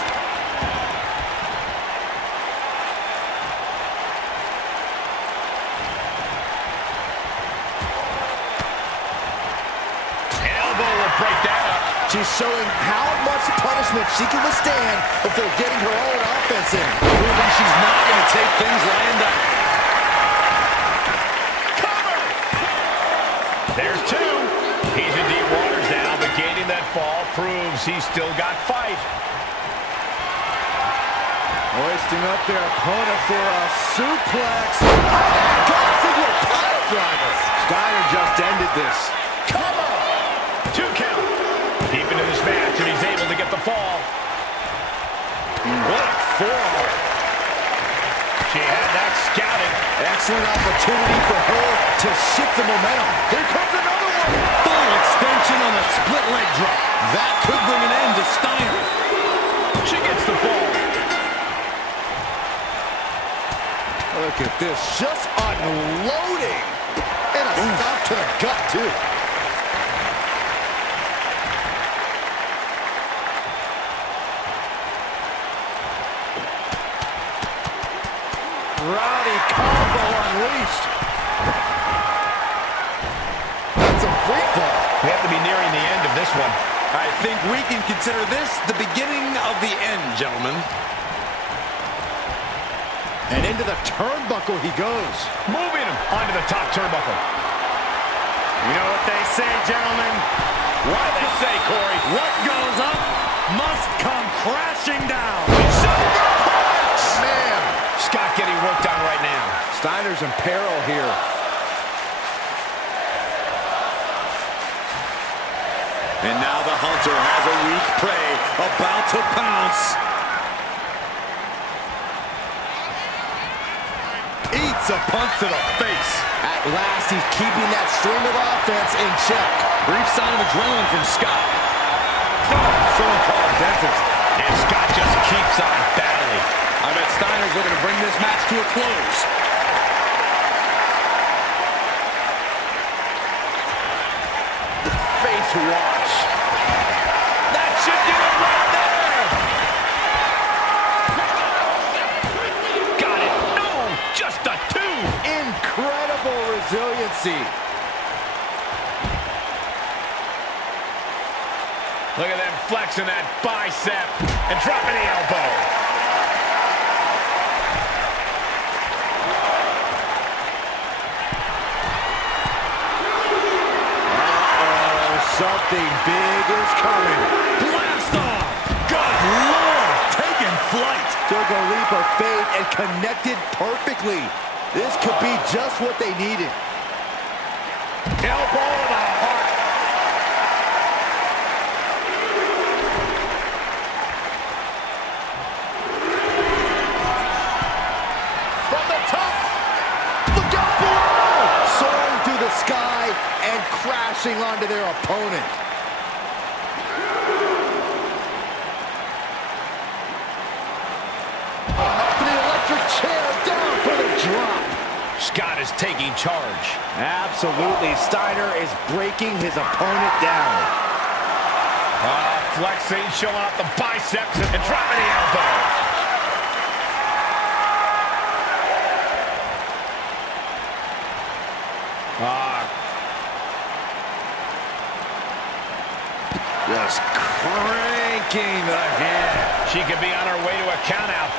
Elbow will break that up. She's showing how much punishment she can withstand before getting her own offense in. Proving she's not going to take things lying down. Cover! There's two. He's in deep waters now, but gaining that fall proves he's still got fight. Hoisting up their opponent for a suplex. Goes into a pile driver. Steiner just ended this. Cover! 2 count. Deep into this match, and he's able to get the fall. What a forearm. She had that scouted. Excellent opportunity for her to shift the momentum. Here comes another one. Full extension on a split leg drop. That could bring an end to Steiner. She gets the fall. Look at this, just unloading. And a stop to the gut, too. Rowdy combo unleashed. That's a free fall. We have to be nearing the end of this one. I think we can consider this the beginning of the end, gentlemen. And into the turnbuckle he goes. Moving him onto the top turnbuckle. You know what they say, gentlemen? What do they say, Corey? What goes up must come crashing down. Man, Scott getting worked on right now. Steiner's in peril here. And now the Hunter has a weak prey about to pounce. Eats a punch to the face. At last, he's keeping that string of offense in check. Brief sign of adrenaline from Scott. Someone call a dentist. And Scott just keeps on battling. I bet Steiner's looking to bring this match to a close. Face wash. That should do it right there. Got it. No, just a 2. Incredible resiliency. Look at them flexing that bicep and dropping the elbow. Something big is coming. Blast off! Good Lord! Taking flight. Took a leap of faith and connected perfectly. This could be just what they needed. Elbow to the heart. From the top. Look out below. Soaring through the sky and crashing onto their opponent. Up to the electric chair, down for the drop. Scott is taking charge. Absolutely. Steiner is breaking his opponent down. Flexing, showing off the biceps and dropping the elbow. Just cranking the head. She could be on her way to a countout.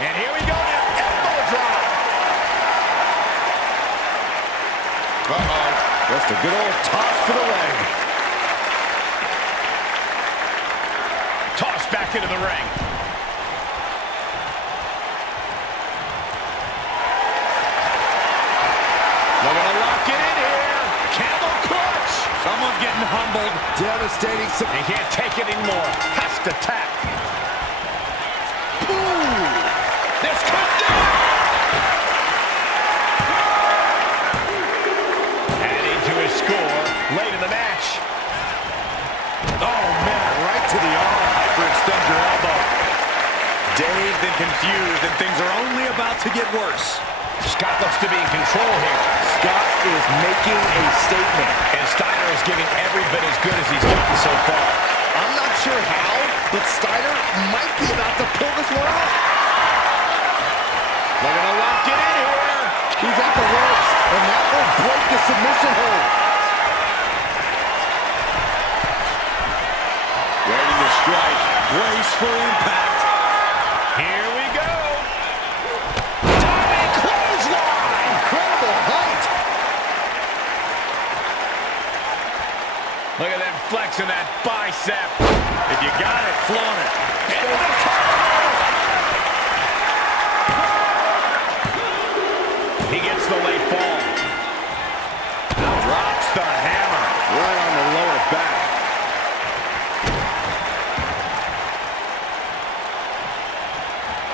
And here we go, an elbow drop. Uh-oh. Just a good old toss for the leg. Tossed back into the ring. Looking to lock it in here. Camel clutch. Someone's getting humbled. Devastating. He can't take it anymore. Has to tap. Ooh. This could do it. Adding to his score late in the match. Oh, man, right to the arm. Hyperextend your elbow. Dazed and confused, and things are only about to get worse. Scott looks to be in control here. Scott is making a statement. And Steiner is giving every bit as good as he's gotten so far. I'm not sure how, but Steiner might be about to pull this one off. Looking to lock it in here. He's at the ropes, and that will break the submission hold. Ready to strike. Brace for impact. Here we go. Diving clothesline. Incredible height. Look at them flexing that bicep. If you got it, flaunt it. Into the cover. He gets the late fall. Drops the hammer. Right on the lower back.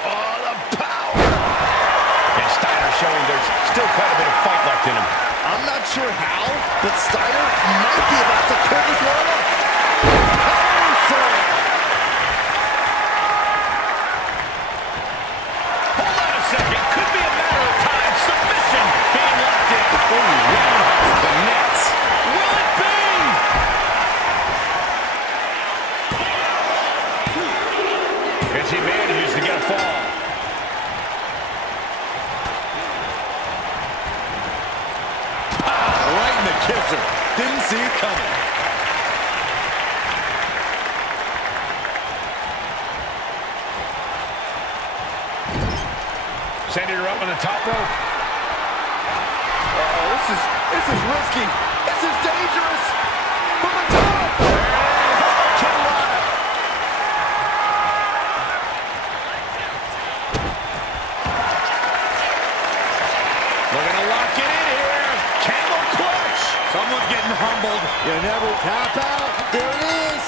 Oh, the power. And Steiner showing there's still quite a bit of fight left in him. I'm not sure how, but Steiner might be about to pull this one off. Power slam. Hold on a second. Could be a matter of time. Submission being locked in. Oh, roundhouse the nets. Will it be? And she manages to get a fall. Right in the kisser. Didn't see it coming. Sending her up on the top rope. Oh, this is risky. This is dangerous. From the top. Looking to lock it in here. Camel clutch. Someone's getting humbled. You never tap out. There it is.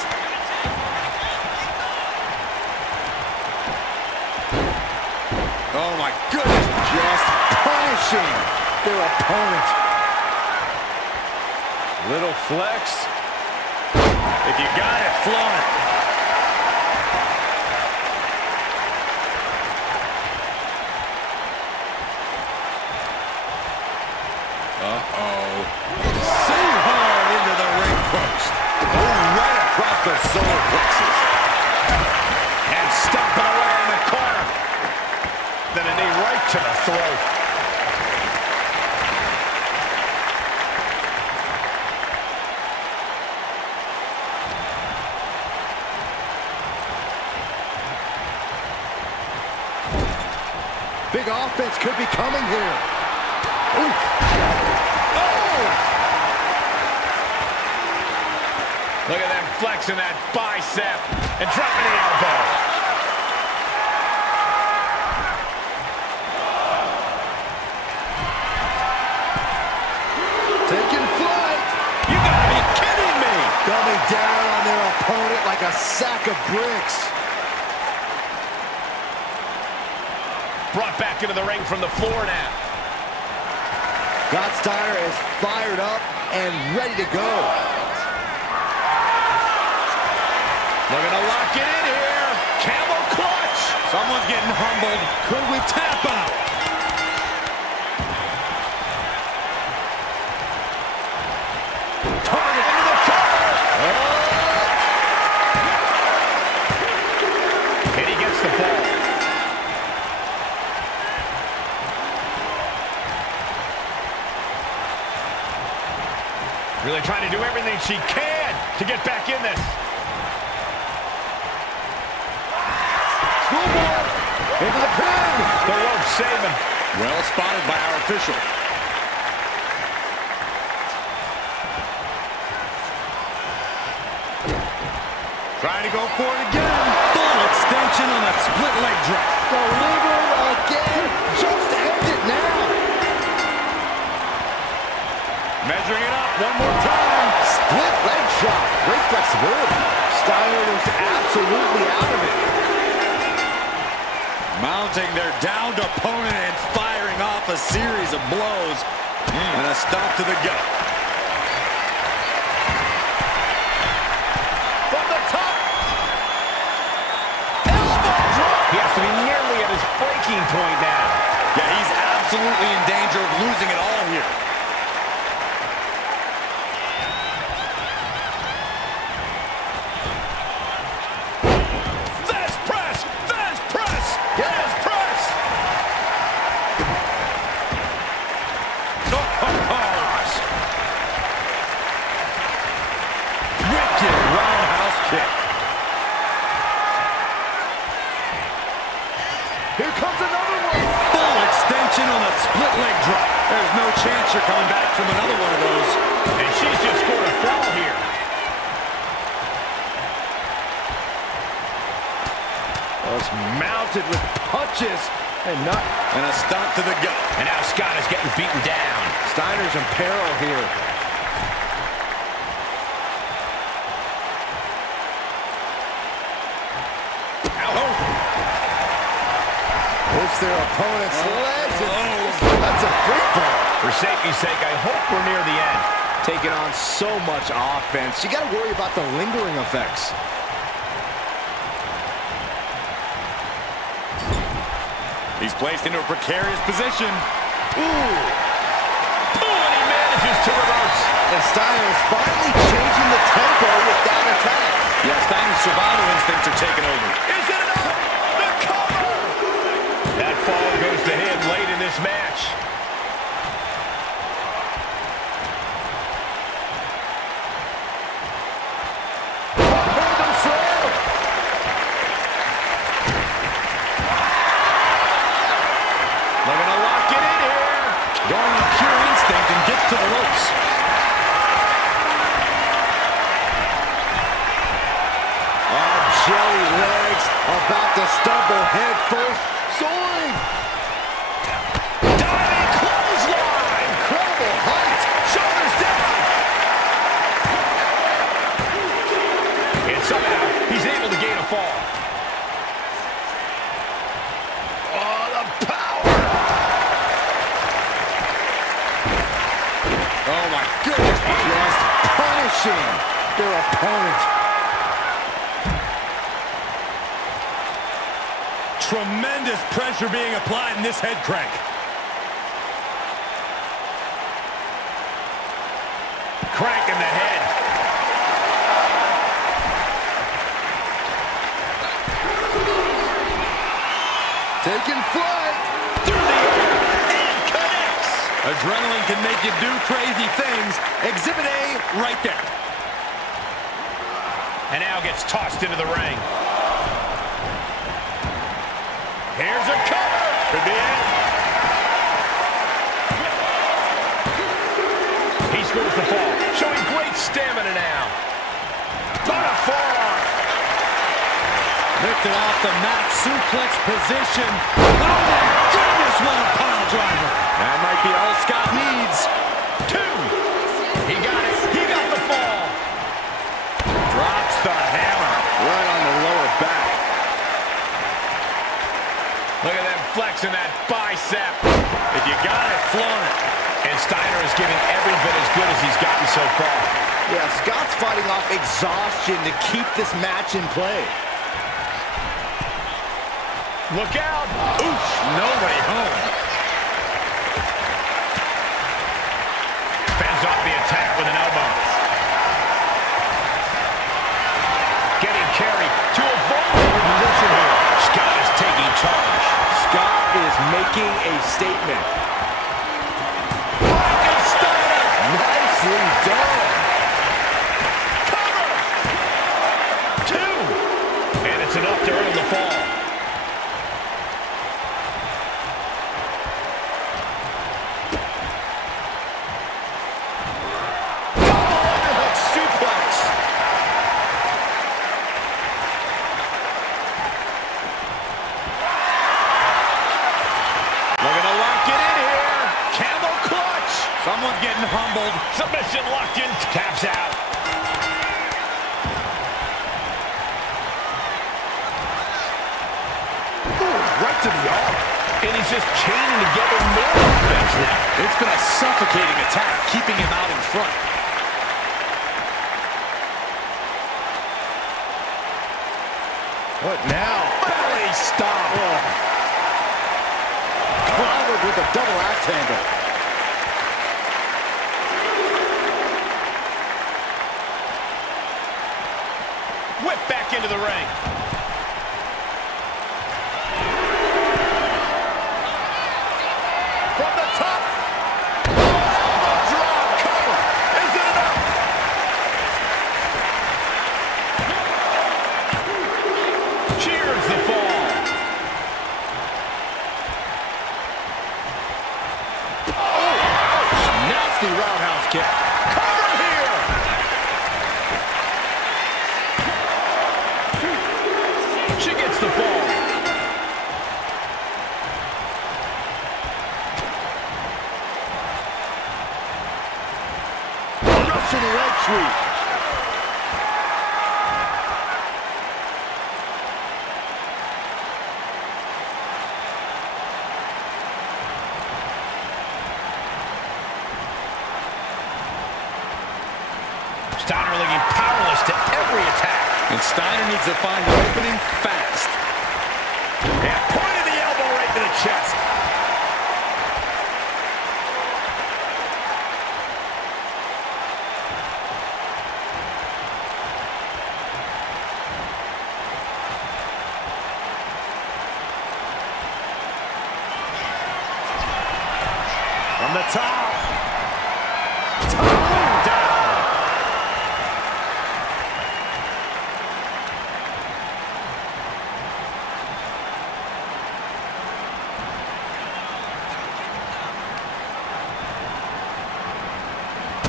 Oh, my goodness. Just punishing their opponent. Little flex. If you got it, flaunt it. Uh-oh. So hard into the ring post. Oh, right across the solar plexus. And stomping away in the corner. Then a knee right to the throat. Big offense could be coming here. Oof. Look at them flexing that bicep and dropping the elbow. Taking flight. You gotta be kidding me. Coming down on their opponent like a sack of bricks. Brought back into the ring from the floor now. Steiner is fired up and ready to go. Looking to lock it in here. Camel clutch. Someone's getting humbled. Could we tap out? Target into the cover. And he gets the ball. Really trying to do everything she can to get back in this. Schoolboy into the pin. The rope saving. Well spotted by our official. Trying to go for it again. Full extension on a split leg drop. Delivering again. Just end it now. Measuring it up one more time. Split leg shot. Great flexibility. Steiner was absolutely out of it. Mounting their downed opponent and firing off a series of blows. And a stomp to the gut. From the top. Elbow drop. He has to be nearly at his breaking point now. Yeah, he's absolutely in danger of losing it all here. Here comes another one. Full extension on a split leg drop. There's no chance you're coming back from another one of those. And she's just scored a fall here. It's mounted with punches and a stomp to the gut. And now Scott is getting beaten down. Steiner's in peril here. Hits their opponent's legs. That's a free fall. For safety's sake, I hope we're near the end. Taking on so much offense. You got to worry about the lingering effects. He's placed into a precarious position. Ooh! Oh, and he manages to reverse. And Steiner is finally changing the tempo with that attack. Yeah, Steiner's survival instincts are taking over. Is it enough? The cover! That fall goes to him late in this match. Looking to lock it in here. Going with pure instinct and get to the ropes. Jelly legs about to stumble head first. Soaring. Diving clothesline. Incredible height. Shoulders down. And somehow he's able to gain a fall. Oh, the power. Oh my goodness. Just punishing their opponent. Tremendous pressure being applied in this head crank. Crank in the head. Taking flight. Through the air. And connects. Adrenaline can make you do crazy things. Exhibit A right there. And now gets tossed into the ring. Here's a cover. Could be it. He scores the fall, showing great stamina now. On a lifted off the mat, suplex position. Oh my goodness, what a pile driver. That might be all Scott needs. 2. He got it. He got the fall. Drops the hammer. Right on the lower back. Look at them flexing that bicep. If you got it, flaunt it. And Steiner is giving every bit as good as he's gotten so far. Yeah, Scott's fighting off exhaustion to keep this match in play. Look out. Oof, no way home. Fends off the attack with an elbow. Getting carried to a vulnerable position here. Scott is taking charge. Scott is making a statement. And Steiner. Nicely done. Cover. 2. And it's enough to earn the fall. Someone's getting humbled. Submission locked in. Taps out. Ooh, right to the arm. And he's just chaining together more offense now. It's been a suffocating attack, keeping him out in front. What now? Belly stop. Clobbered with a double axe handle. Whip back into the ring. From the top. Drop cover. Is it enough? Cheers the fall. Oh, nasty roundhouse kick. Cover here. She gets the ball. Russian leg sweep. Steiner looking powerless to every attack. And Steiner needs to find an opening fast. And pointed the elbow right to the chest. From the top. Tumbling down.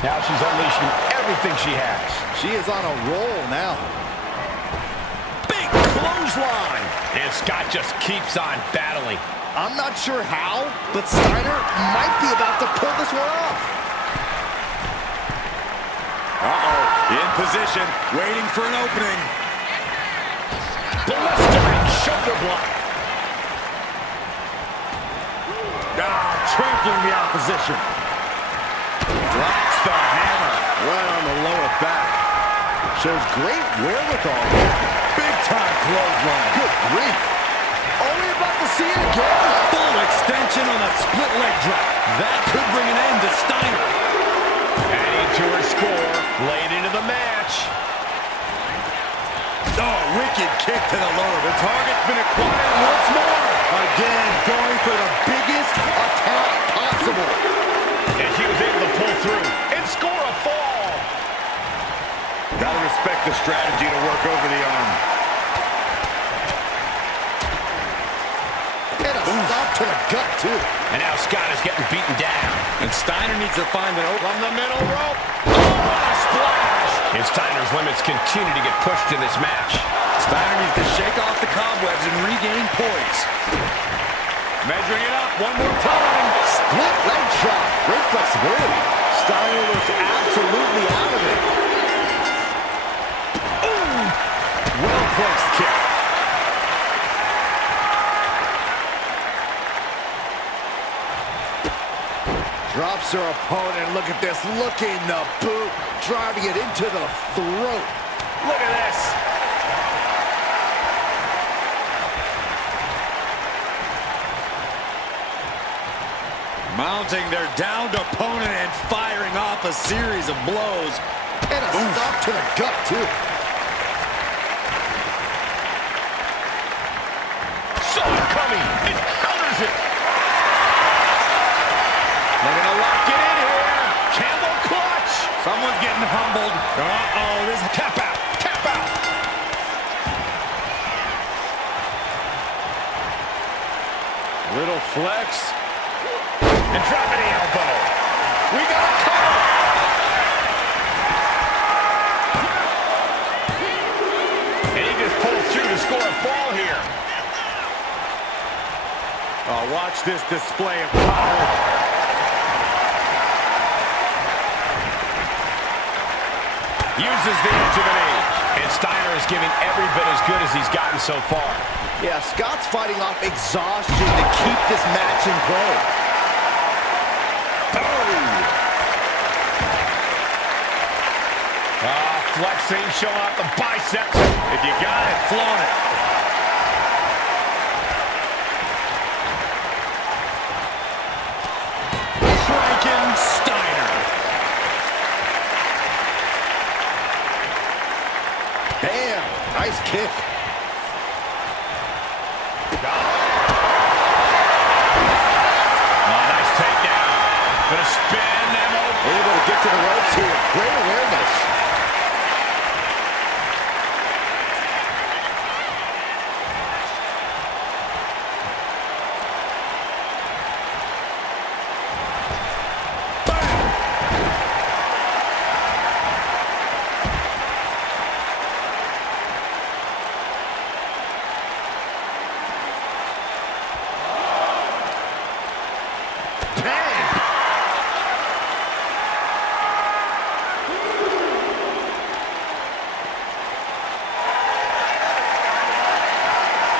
Now she's unleashing everything she has. She is on a roll now. Big clothesline. And Scott just keeps on battling. I'm not sure how, but Steiner might be about to pull this one off. Uh-oh, in position, waiting for an opening. Blistering shoulder block. Trampling the opposition. Drops the hammer. Right on the lower back. Shows great wherewithal. Big time clothesline. Good grief. Are we about to see it again? Full extension on a split leg drop. That could bring an end to Steiner. Adding to her score. Late into the match. Oh, wicked kick to the lower. The target's been acquired once more. Again, going for the biggest attack possible. And she was able to pull through and score a fall. Gotta respect the strategy to work over the arm. And a stop to the gut, too. And now Scott is getting beaten down. And Steiner needs to find an open. From the middle rope. Oh, what a splash! And Steiner's limits continue to get pushed in this match. Steiner needs to shake off the cobwebs and regain poise. Measuring it up one more time. Split leg drop. Great flexibility. Steiner was absolutely out of it. Ooh! Well-placed kick. Drops her opponent. Look at this. Looking the boot. Driving it into the throat. Look at this. Mounting their downed opponent and firing off a series of blows. And a stop to the gut, too. Saw it coming. It counters it. They're going to lock it in here. Camel clutch. Someone's getting humbled. Uh-oh, this is Tap out. Tap out. little flex. And dropping the elbow. We got a cover. And he just pulled through to score a fall here. Oh, watch this display of power. Uses the edge of an knee. And Steiner is giving every bit as good as he's gotten so far. Yeah, Scott's fighting off exhaustion to keep this match in play. Flexing, showing off the biceps. If you got it, flaunt it. Franken Steiner. Bam! Nice kick. Nice takedown. Gonna spin them over. Able to get to the ropes here. Great awareness.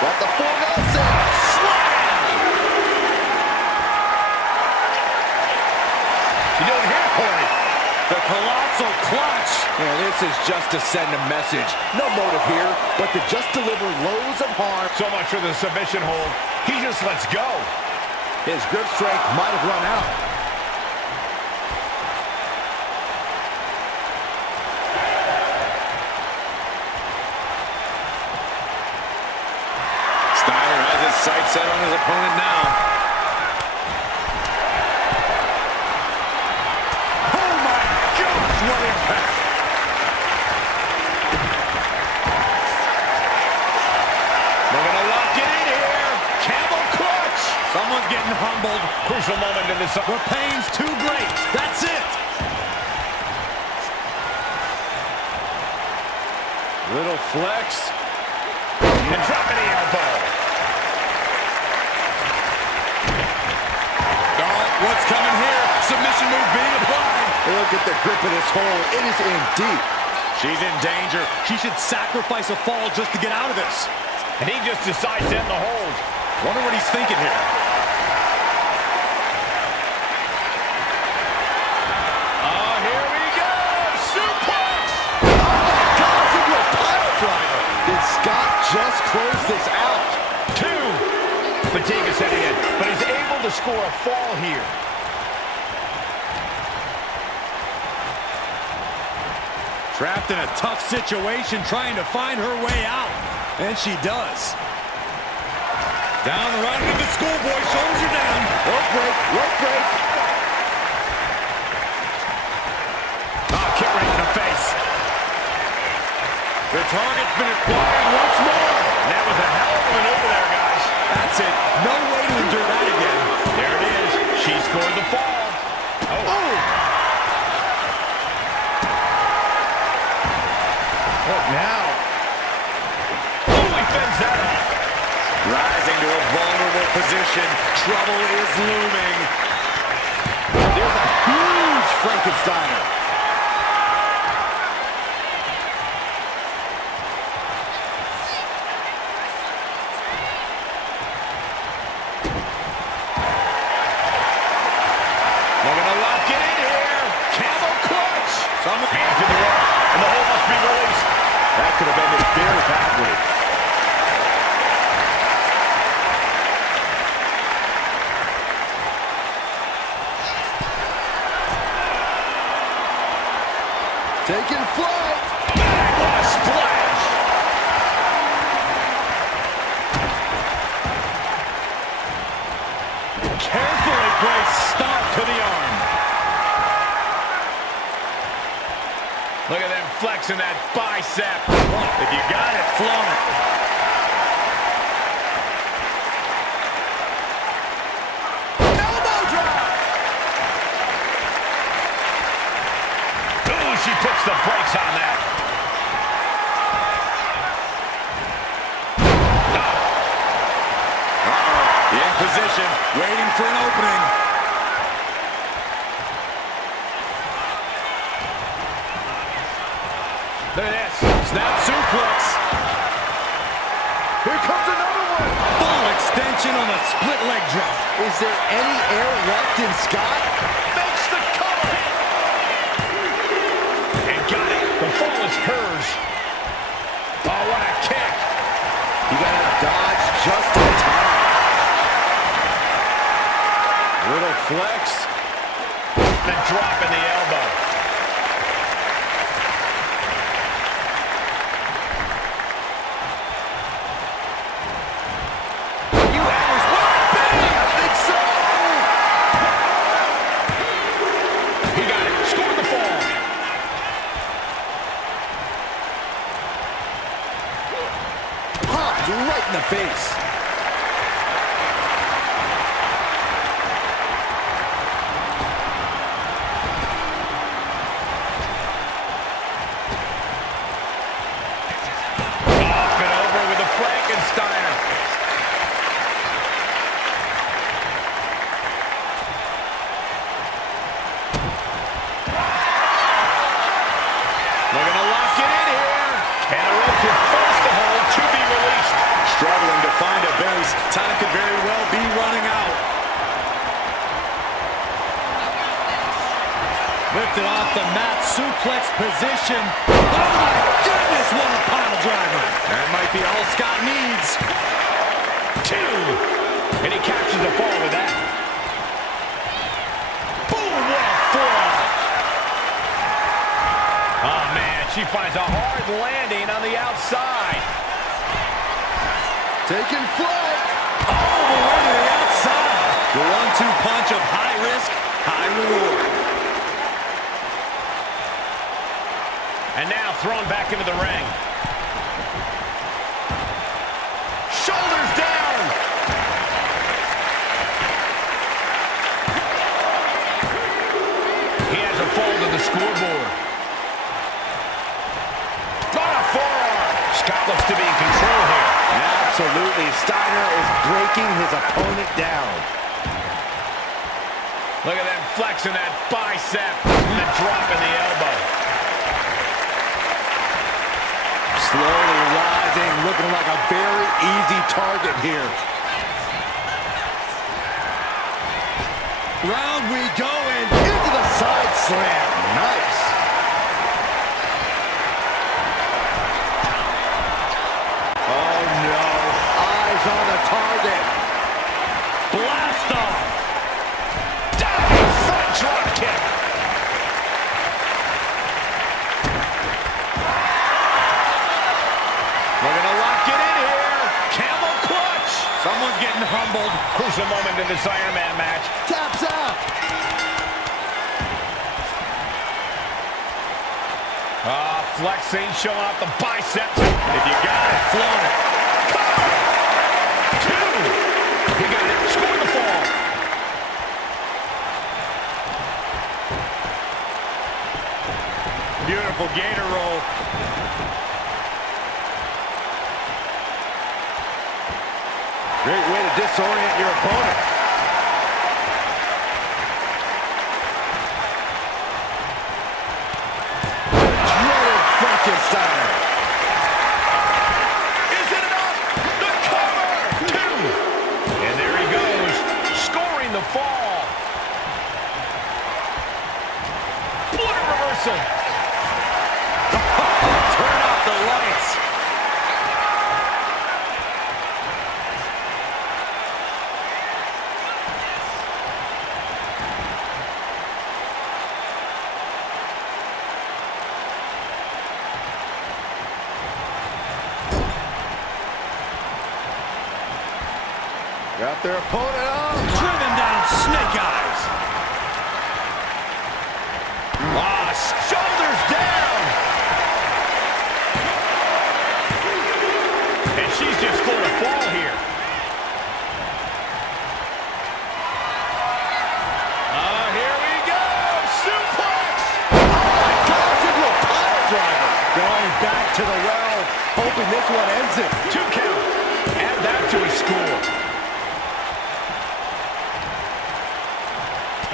Got the full Nelson. Slam! You doing here, Corey? The colossal clutch. Yeah, this is just to send a message. No motive here, but to just deliver loads of harm. So much for the submission hold. He just lets go. His grip strength might have run out. Steiner has his sights set on his opponent now. Oh my gosh, what impact! They're gonna lock it in here. Camel clutch. Someone's getting humbled. Crucial moment in this. The pain's too great. That's it. Little flex. And dropping the elbow. Oh, what's coming here? Submission move being applied. Look at the grip of this hold. It is in deep. She's in danger. She should sacrifice a fall just to get out of this. And he just decides to end the hold. Wonder what he's thinking here. Oh, here we go. Suplex. Gosh, into a pile driver. Did Scott just close this out? 2. Fatigue is setting in, but he's able to score a fall here. Trapped in a tough situation, trying to find her way out. And she does. Down the run with the schoolboy, shoulders are down. Rope break, rope break. Oh, kick right in the face. The target's been acquired once more. And that was a hell of a maneuver there, guys. That's it. No way to endure that again. There it is. She scored the fall. Oh. What now? Oh, he fends that off. Rising to a vulnerable position. Trouble is looming. There's a huge Frankensteiner. Looking to lock it in here. Camel clutch. Hands to the rope, and the hold must be released. That could have ended very badly. Taking flight. What a splash. Carefully placed stomp to the arm. Look at them flexing that bicep. If you got it, flaunt it. Elbow drop. Ooh, she puts the brakes on that. In position, waiting for an opening. Look at this. Snap suplex. Here comes another one. Full extension on a split leg drop. Is there any air left in Scott? Makes the cover. And got it. The fall is hers. Oh, what a kick. You gotta dodge just in time. Little flex. The drop in the elbow. You hammers, what a bang! I think so! He got it. Scored the fall. Popped right in the face. Off and over with the Frankensteiner. Looking to lock it in here. And a rope to force the hold to be released. Struggling to find a base. Time could very well be running out. Lifted off the mat, suplex position. Oh my goodness, what a pile driver. That might be all Scott needs. Two. And he captures the fall with that. Boom, what a forearm. Oh, man, she finds a hard landing on the outside. Taking flight. All the way to the outside. The 1-2 punch of high risk, high reward. And now thrown back into the ring. Shoulders down. He has a fall to the scoreboard. Got a forearm. Scott looks to be in control here. Absolutely. Steiner is breaking his opponent down. Look at them flexing that bicep. The drop in the elbow. Slowly rising, looking like a very easy target here. Round we go and Into the side slam. Nice. Oh no. Eyes on the target. blast off. Diving front drop kick. Looking to lock it in here. Camel clutch. Someone's getting humbled. Crucial moment in this Iron Man match. Taps out. Flexing, showing off the biceps. If you got it, flown it. Cover. Two. He got it. Scored the Beautiful gator roll. Great way to disorient your opponent. Dreaded Frankenstein. Is it enough? The cover! 2. And there he goes, scoring the fall. What a reversal. Turn off the lights. Got their opponent up. Driven down Snake Eyes. Shoulders down. And she's just going to fall here. Here we go. Suplex. Oh my gosh, into a pile driver. Going back to the well, hoping this one ends it. 2 count. Add that to his score.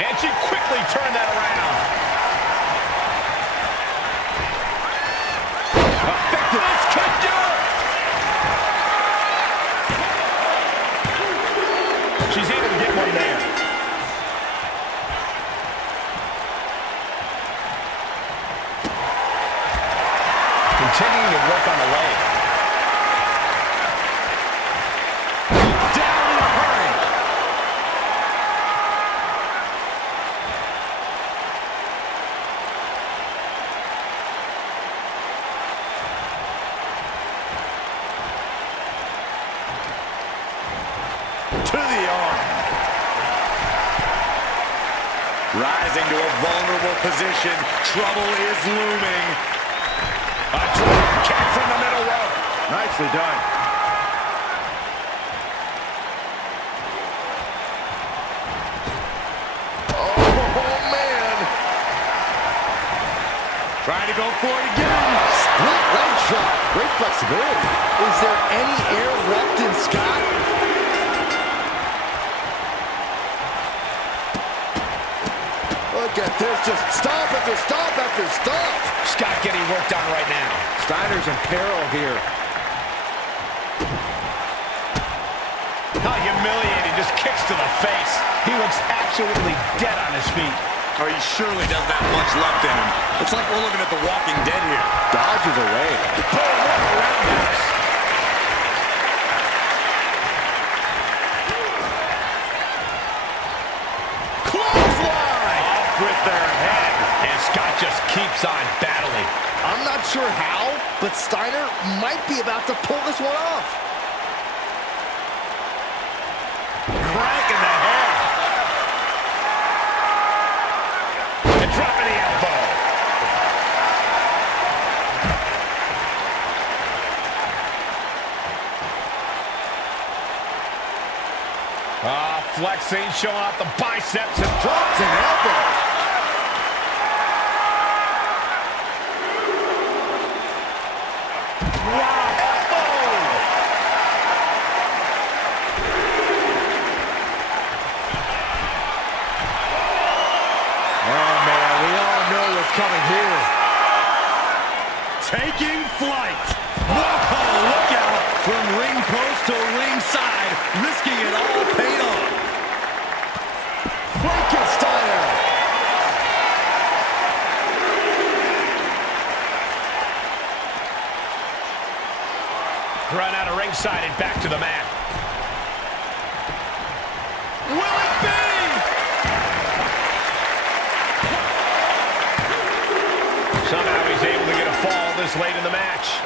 And she quickly turned that around. Effective. This could do it. She's able to get one there. Continuing to work on the leg. Down in a hurry. To the arm. Rising to a vulnerable position. Trouble is looming. A drop kick from the middle rope. Nicely done. Oh, man. Trying to go for it again. Split leg shot. Great flexibility. Is there any air left in Scott? Look at this. Just stop after stop after stop. Scott getting worked on right now. Steiner's in peril here. How humiliating. Just kicks to the face. He looks absolutely dead on his feet. Oh, he surely doesn't have much left in him. It's like we're looking at The Walking Dead here. Dodges away. Oh, what a roundhouse. Clothesline. Off with their head. And Scott just keeps on battling. I'm not sure how, but Steiner might be about to pull this one off. Crank in the head. And dropping the elbow. Flexing, showing off the biceps and Drops an elbow. Coming here. Taking flight. Whoa, look out. From ring post to ringside, risking it all paid off. Frankensteiner. run out of ringside and back to the mat. Will it be? Somehow he's able to get a fall this late in the match.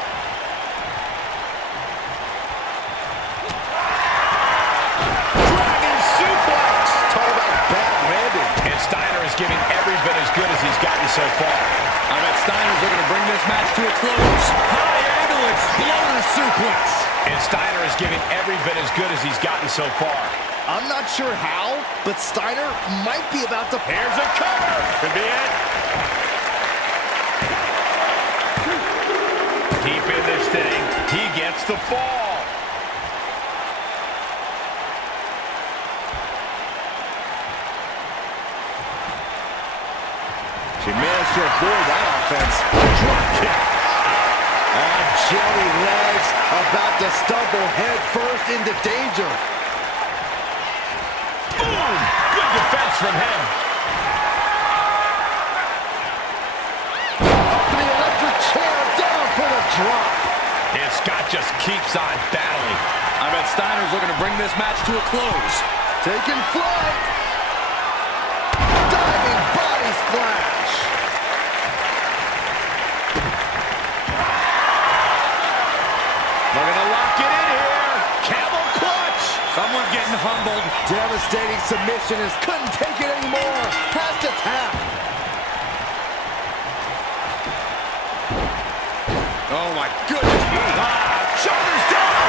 Dragon suplex. Talk about bad landing. And Steiner is giving every bit as good as he's gotten so far. I bet Steiner's looking to bring this match to a close. High angle exploder suplex. And Steiner is giving every bit as good as he's gotten so far. I'm not sure how, but Steiner might be about to... Here's a cover. Could be it. inning, he gets the fall. She managed to avoid that offense. Drop kick. Jelly legs about to stumble head first into danger. Boom! Good defense from him. Up to the electric chair, down for the drop. And Scott just keeps on battling. I bet Steiner's looking to bring this match to a close. Taking flight. Diving body splash. They're gonna lock it in here. Camel clutch. Someone's getting humbled. Devastating submission as couldn't take it anymore. Has to tap. Oh my goodness. Shoulders down.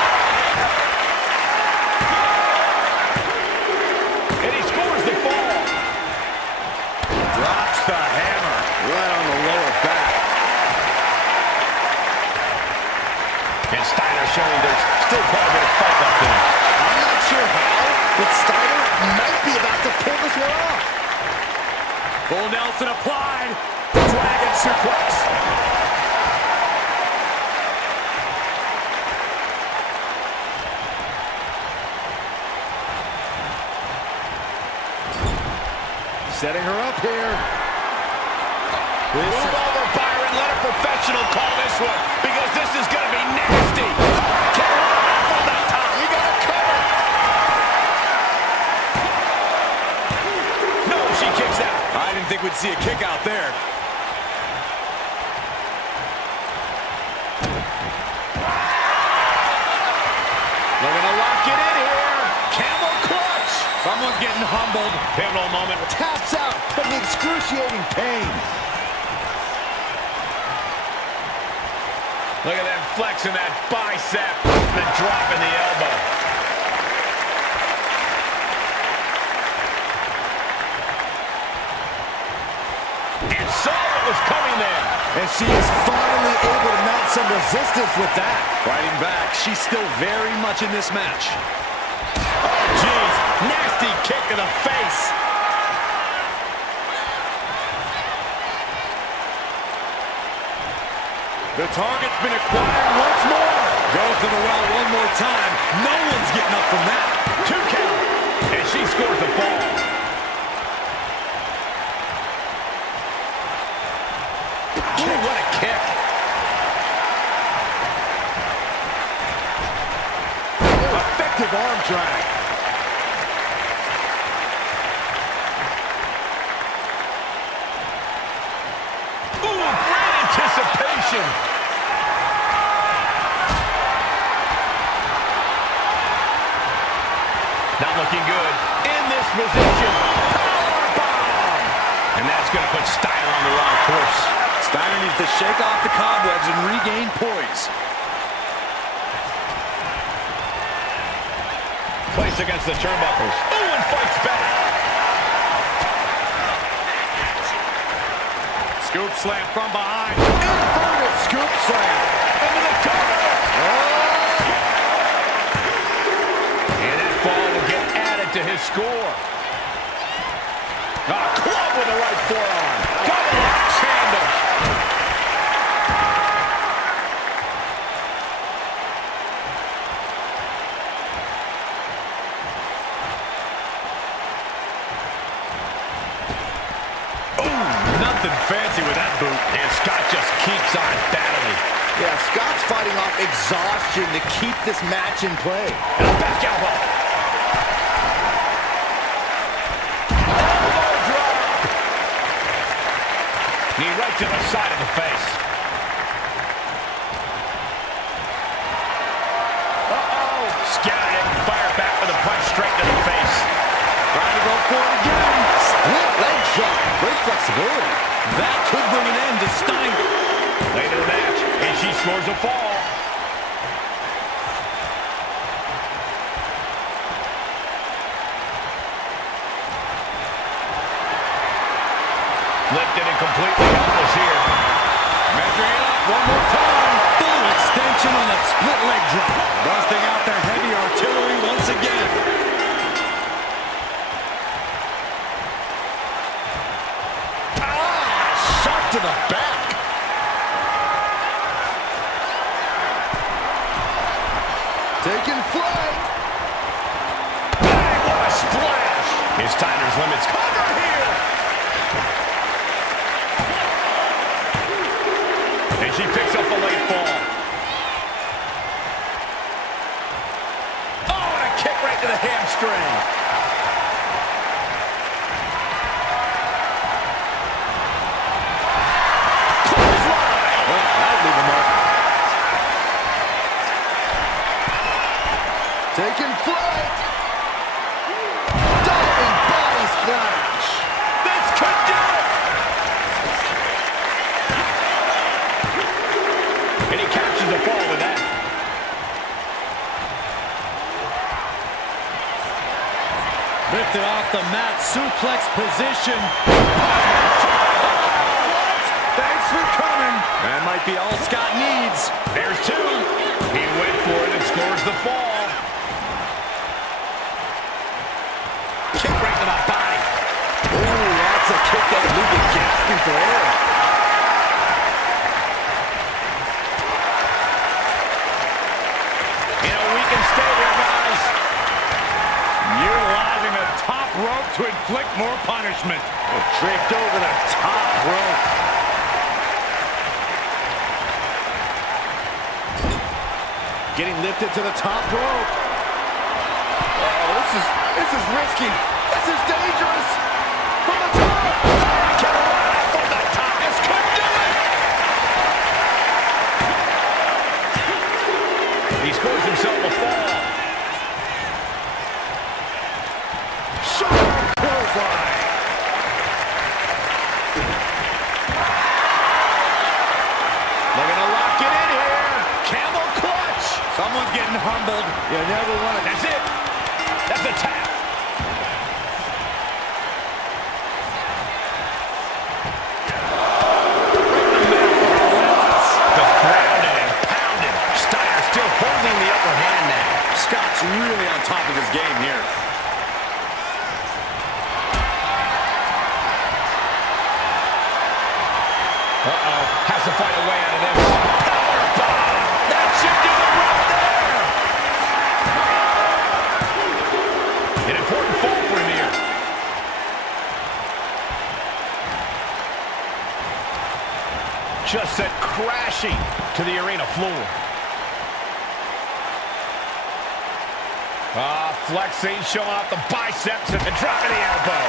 And he scores the fall. Drops the hammer. Right on the lower back. And Steiner showing there's still quite a bit of fight left in him. I'm not sure how, but Steiner might be about to pull this one off. Full Nelson applied. Dragon suplex. Setting her up here. Move over, Byron. Let a professional call this one because this is going to be nasty. Get her off from the top. You got to cover. No, she kicks out. I didn't think we'd see a kick out there. They're going to lock it in here. Camel clutch. Someone's getting humbled. Pivotal moment. Taps out from the excruciating pain. Look at them flexing that bicep. The drop in the elbow. And saw what was coming there. And she is finally able to mount some resistance with that. Fighting back, she's still very much in this match. Oh, jeez. Nasty kick to the face. The target's been acquired once more. Go to the well one more time. No one's getting up from that. 2 count. And she scores the fall. Ooh, what a kick. Effective arm drag. Ooh, great anticipation. Not looking good in this position. Powerbomb. And that's going to put Steiner on the wrong course. Steiner needs to shake off the cobwebs and regain poise. Placed against the turnbuckles. Ooh, and fights back. Scoop slam from behind. Inverted scoop slam. Into the cover. And that fall will get added to his score. A club with the right forearm. Double axe handle. Nothing fancy with that boot. And Scott just keeps on battling. Yeah, Scott's fighting off exhaustion to keep this match in play. And a back elbow. Elbow drop. Knee right to the side of the face. Uh-oh. Scattered it and fired back with a punch straight to the face. Trying to go for it again. Split leg shot. Great flexibility. That could bring an end to Steiner. Later in the match, and she scores a fall. Lifted and completely helpless here. Measuring it up one more time. Full extension split leg drop. Busting out their heavy artillery once again. Shot to the back. Taking flight. Bang, what a splash. His Steiner's limits cover here. And she picks up the late fall. Oh, and a kick right to the hamstring. Taking flight. Diving body splash. This could do it. And he captures the fall with that. Lifted off the mat, suplex position. Thanks for coming. That might be all Scott needs. There's two. He went for it and scores the fall. Kick right to the body. Ooh, that's a kick that will leave you gasping for air. You know, we can stay there, guys. Utilizing the top rope to inflict more punishment. Draped over the top rope. Getting lifted to the top rope. Oh, this is risky. This is dangerous. From the top. From the top. This could do it. He scores himself a fall. Sharp clothesline. Looking to lock it in here. Camel clutch. Someone's getting humbled. You never want to. That's it. That's a tap. The grounded and pounded. Steiner still holding the upper hand now. Scott's really on top of his game here. Uh-oh. Has to fight a way out of this. Powerbomb. That should do it right there. An important fall for him here. Just sent crashing to the arena floor. Flexing, showing off the biceps and dropping the elbow.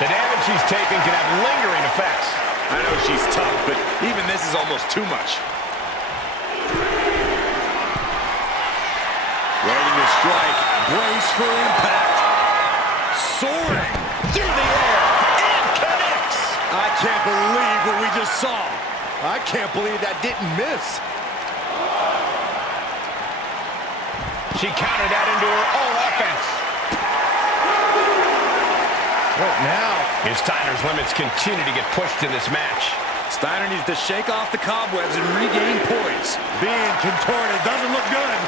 The damage she's taken can have lingering effects. I know she's tough, but even this is almost too much. Ready to strike. Brace for impact. Soaring Through the air and connects. I can't believe what we just saw. I can't believe that didn't miss. She countered that into her own offense. What now? His Steiner's limits continue to get pushed in this match. Steiner needs to shake off the cobwebs and regain poise. Being contorted doesn't look good.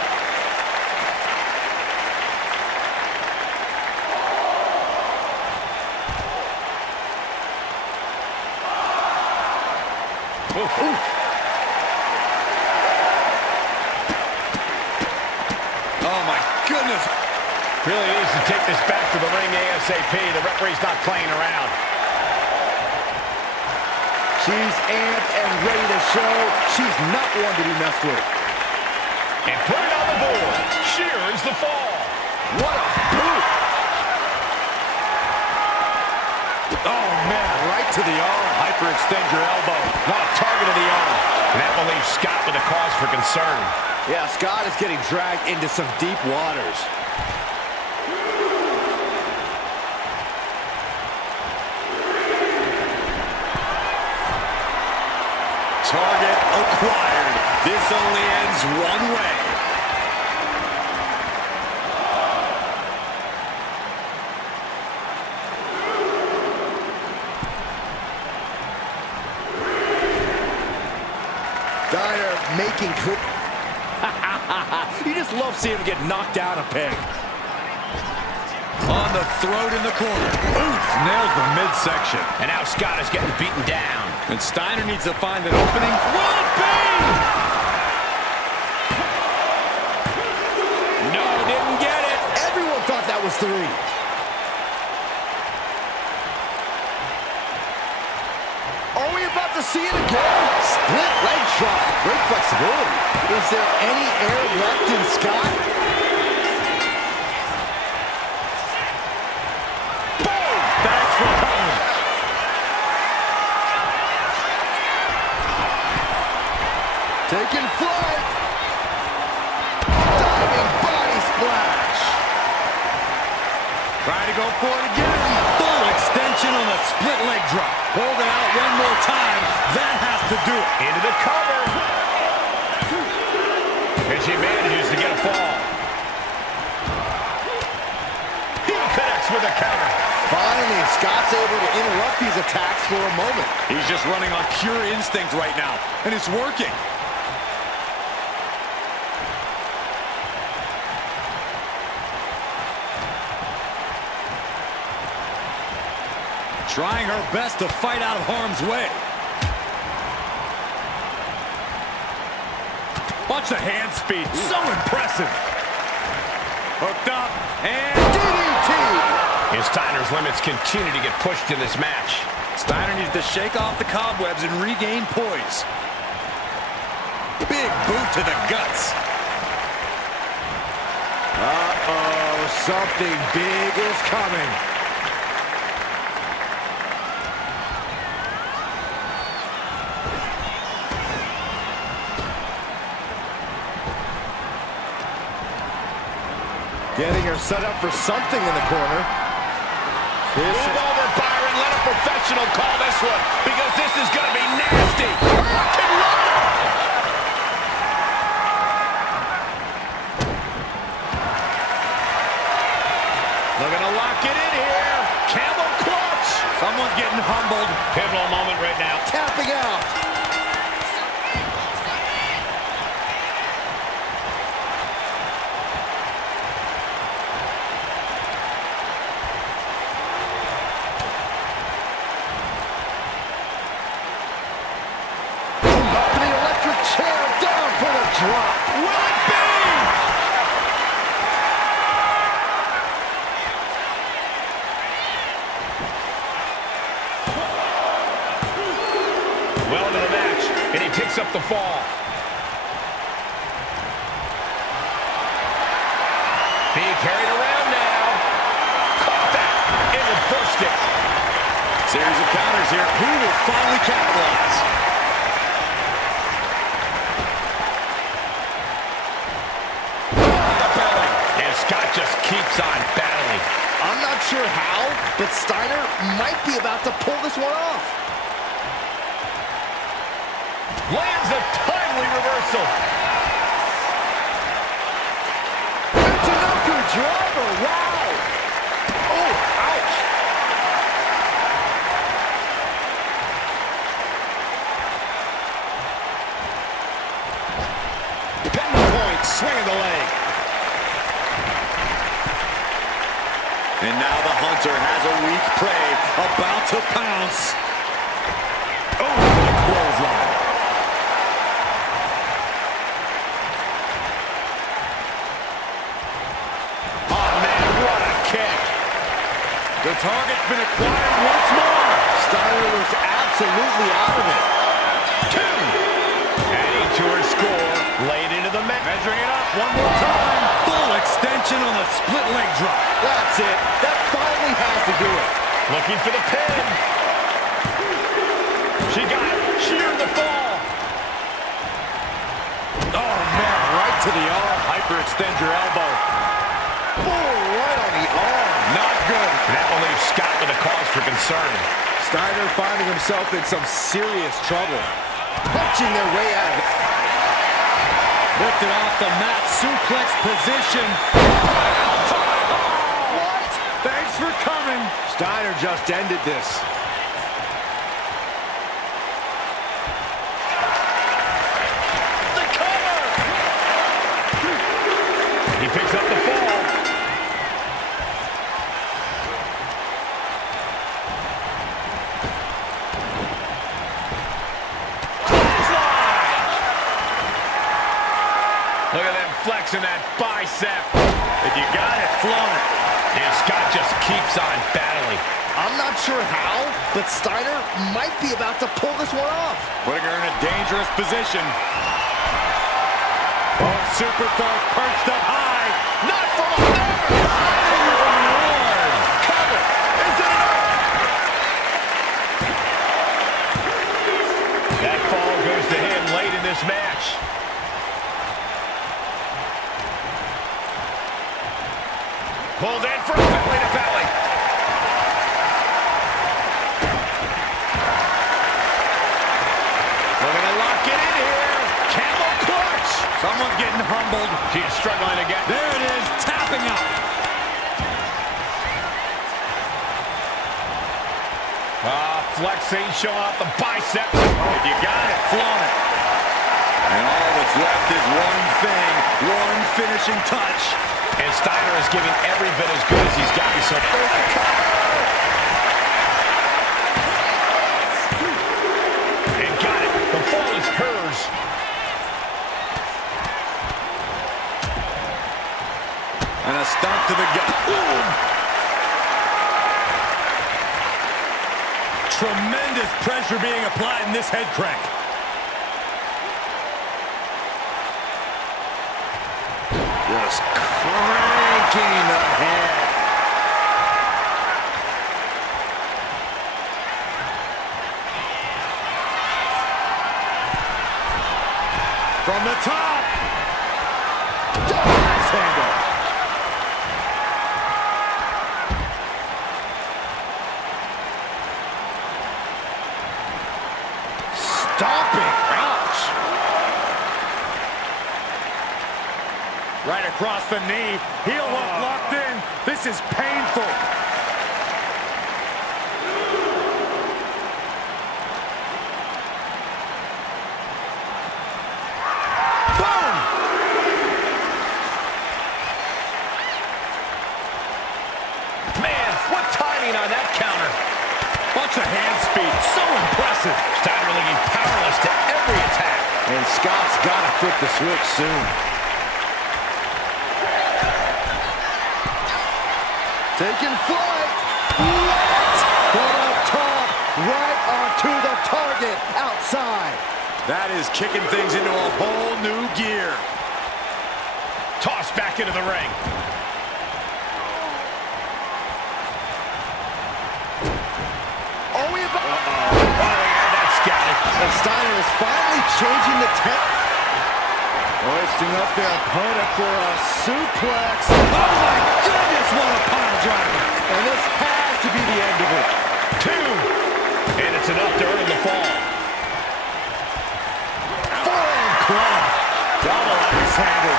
Oof. Oof. Oh, my goodness. Really needs to take this back to the ring ASAP. The referee's not playing around. She's amped and ready to show she's not one to be messed with. And put it on the board. Shears the fall. What a boot! Oh, man, right to the arm. Hyperextend your elbow. Not a target of the arm. And that will leave Scott with a cause for concern. Yeah, Scott is getting dragged into some deep waters. Target acquired. This only ends one way. You just love seeing him get knocked down a peg. On the throat in the corner. Oof, nails the midsection. And now Scott is getting beaten down. And Steiner needs to find an opening. Will it be? No, didn't get it. Everyone thought that was 3. Are we about to see it again? Split leg drop. Great flexibility. Is there any air left in Scott? Boom! Thanks for coming. Taking flight. Diving body splash. Trying to go for it again. Full extension on the split leg drop. Hold it out one more time. That has to do it. Into the cover. And she manages to get a fall. He connects with a counter. Finally, Scott's able to interrupt these attacks for a moment. He's just running on pure instinct right now, and it's working. Trying her best to fight out of harm's way. Watch the hand speed. So impressive. Hooked up and DDT. His Steiner's limits continue to get pushed in this match. Steiner needs to shake off the cobwebs and regain poise. Big boot to the guts. Uh-oh, something big is coming. Getting her set up for something in the corner. Move over, Byron. Let a professional call this one, because this is going to be nasty. Rocket runner. Looking to lock it in here. Camel clutch. Someone's getting humbled. Pivotal moment right now. Tapping out. Up to the electric chair, down for the drop. Will it be? Well into the match, and he picks up the fall. Being carried around now. Caught that and reversed it. Series of counters here. Who will finally capitalize? And Scott just keeps on battling. I'm not sure how, but Steiner might be about to pull this one off. Lands a timely reversal. Michinoku driver, wow. Oh, ouch. Pinpoint, swinging the leg. And now the hunter has a weak prey about to pounce. Oh, the clothesline. Oh, man, what a kick. The target's been acquired once more. Steiner was absolutely out of it. Two. Adding to her score. Late into the match. Measuring it up one more time. Full extension on the split leg drop. That's it. That finally has to do it. Looking for the pin. She got it. Sheared the fall. Oh, man, right to the arm. Hyperextend your elbow. Oh, right on the arm. Not good. That will leave Scott with a cause for concern. Steiner finding himself in some serious trouble. Punching their way out of it. Lifted off the mat, suplex position. What? Thanks for coming. Steiner just ended this. The cover. He picks up the fall. Look at them flexing that bicep. If you got it, flaunt it. And Scott just keeps on battling. I'm not sure how, but Steiner might be about to pull this one off. Putting her in a dangerous position. Both superstars perched up high. Not from up there! Oh, Lord! Cover! Is it enough? That fall goes to him late in this match. Pulled in for a belly to belly. Looking to lock it in here. Camel clutch. Someone's getting humbled. She is struggling again. There it is, tapping out. Flexing, showing off the biceps. If you got it, flaunt it. And all that's left is one thing, one finishing touch. And Steiner is giving every bit as good as he's gotten so far. And got it. The fall is hers. And a stomp to the gut. Ooh. Tremendous pressure being applied in this head crank. Just cranking ahead. From the top. Nice handle. Stomping. Ouch. Right across the knee. Heel hook locked in. This is painful. Boom! Man, what timing on that counter. Bunch of hand speed. So impressive. Steiner looking powerless to every attack. And Scott's got to flip the switch soon. Taking flight. What? Put up top. Right onto the target. Outside. That is kicking things into a whole new gear. Tossed back into the ring. Oh, we have... That's got it. And Steiner is finally changing the tempo. Hoisting up their opponent for a suplex. Oh my goodness, what a pile driver. And this has to be the end of it. 2. And it's enough to earn the fall. Forearm club. Double axe handle.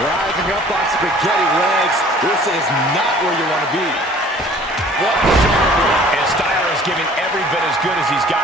Rising up on spaghetti legs. This is not where you want to be. What a shoulder blow. And Steiner is giving every bit as good as he's got.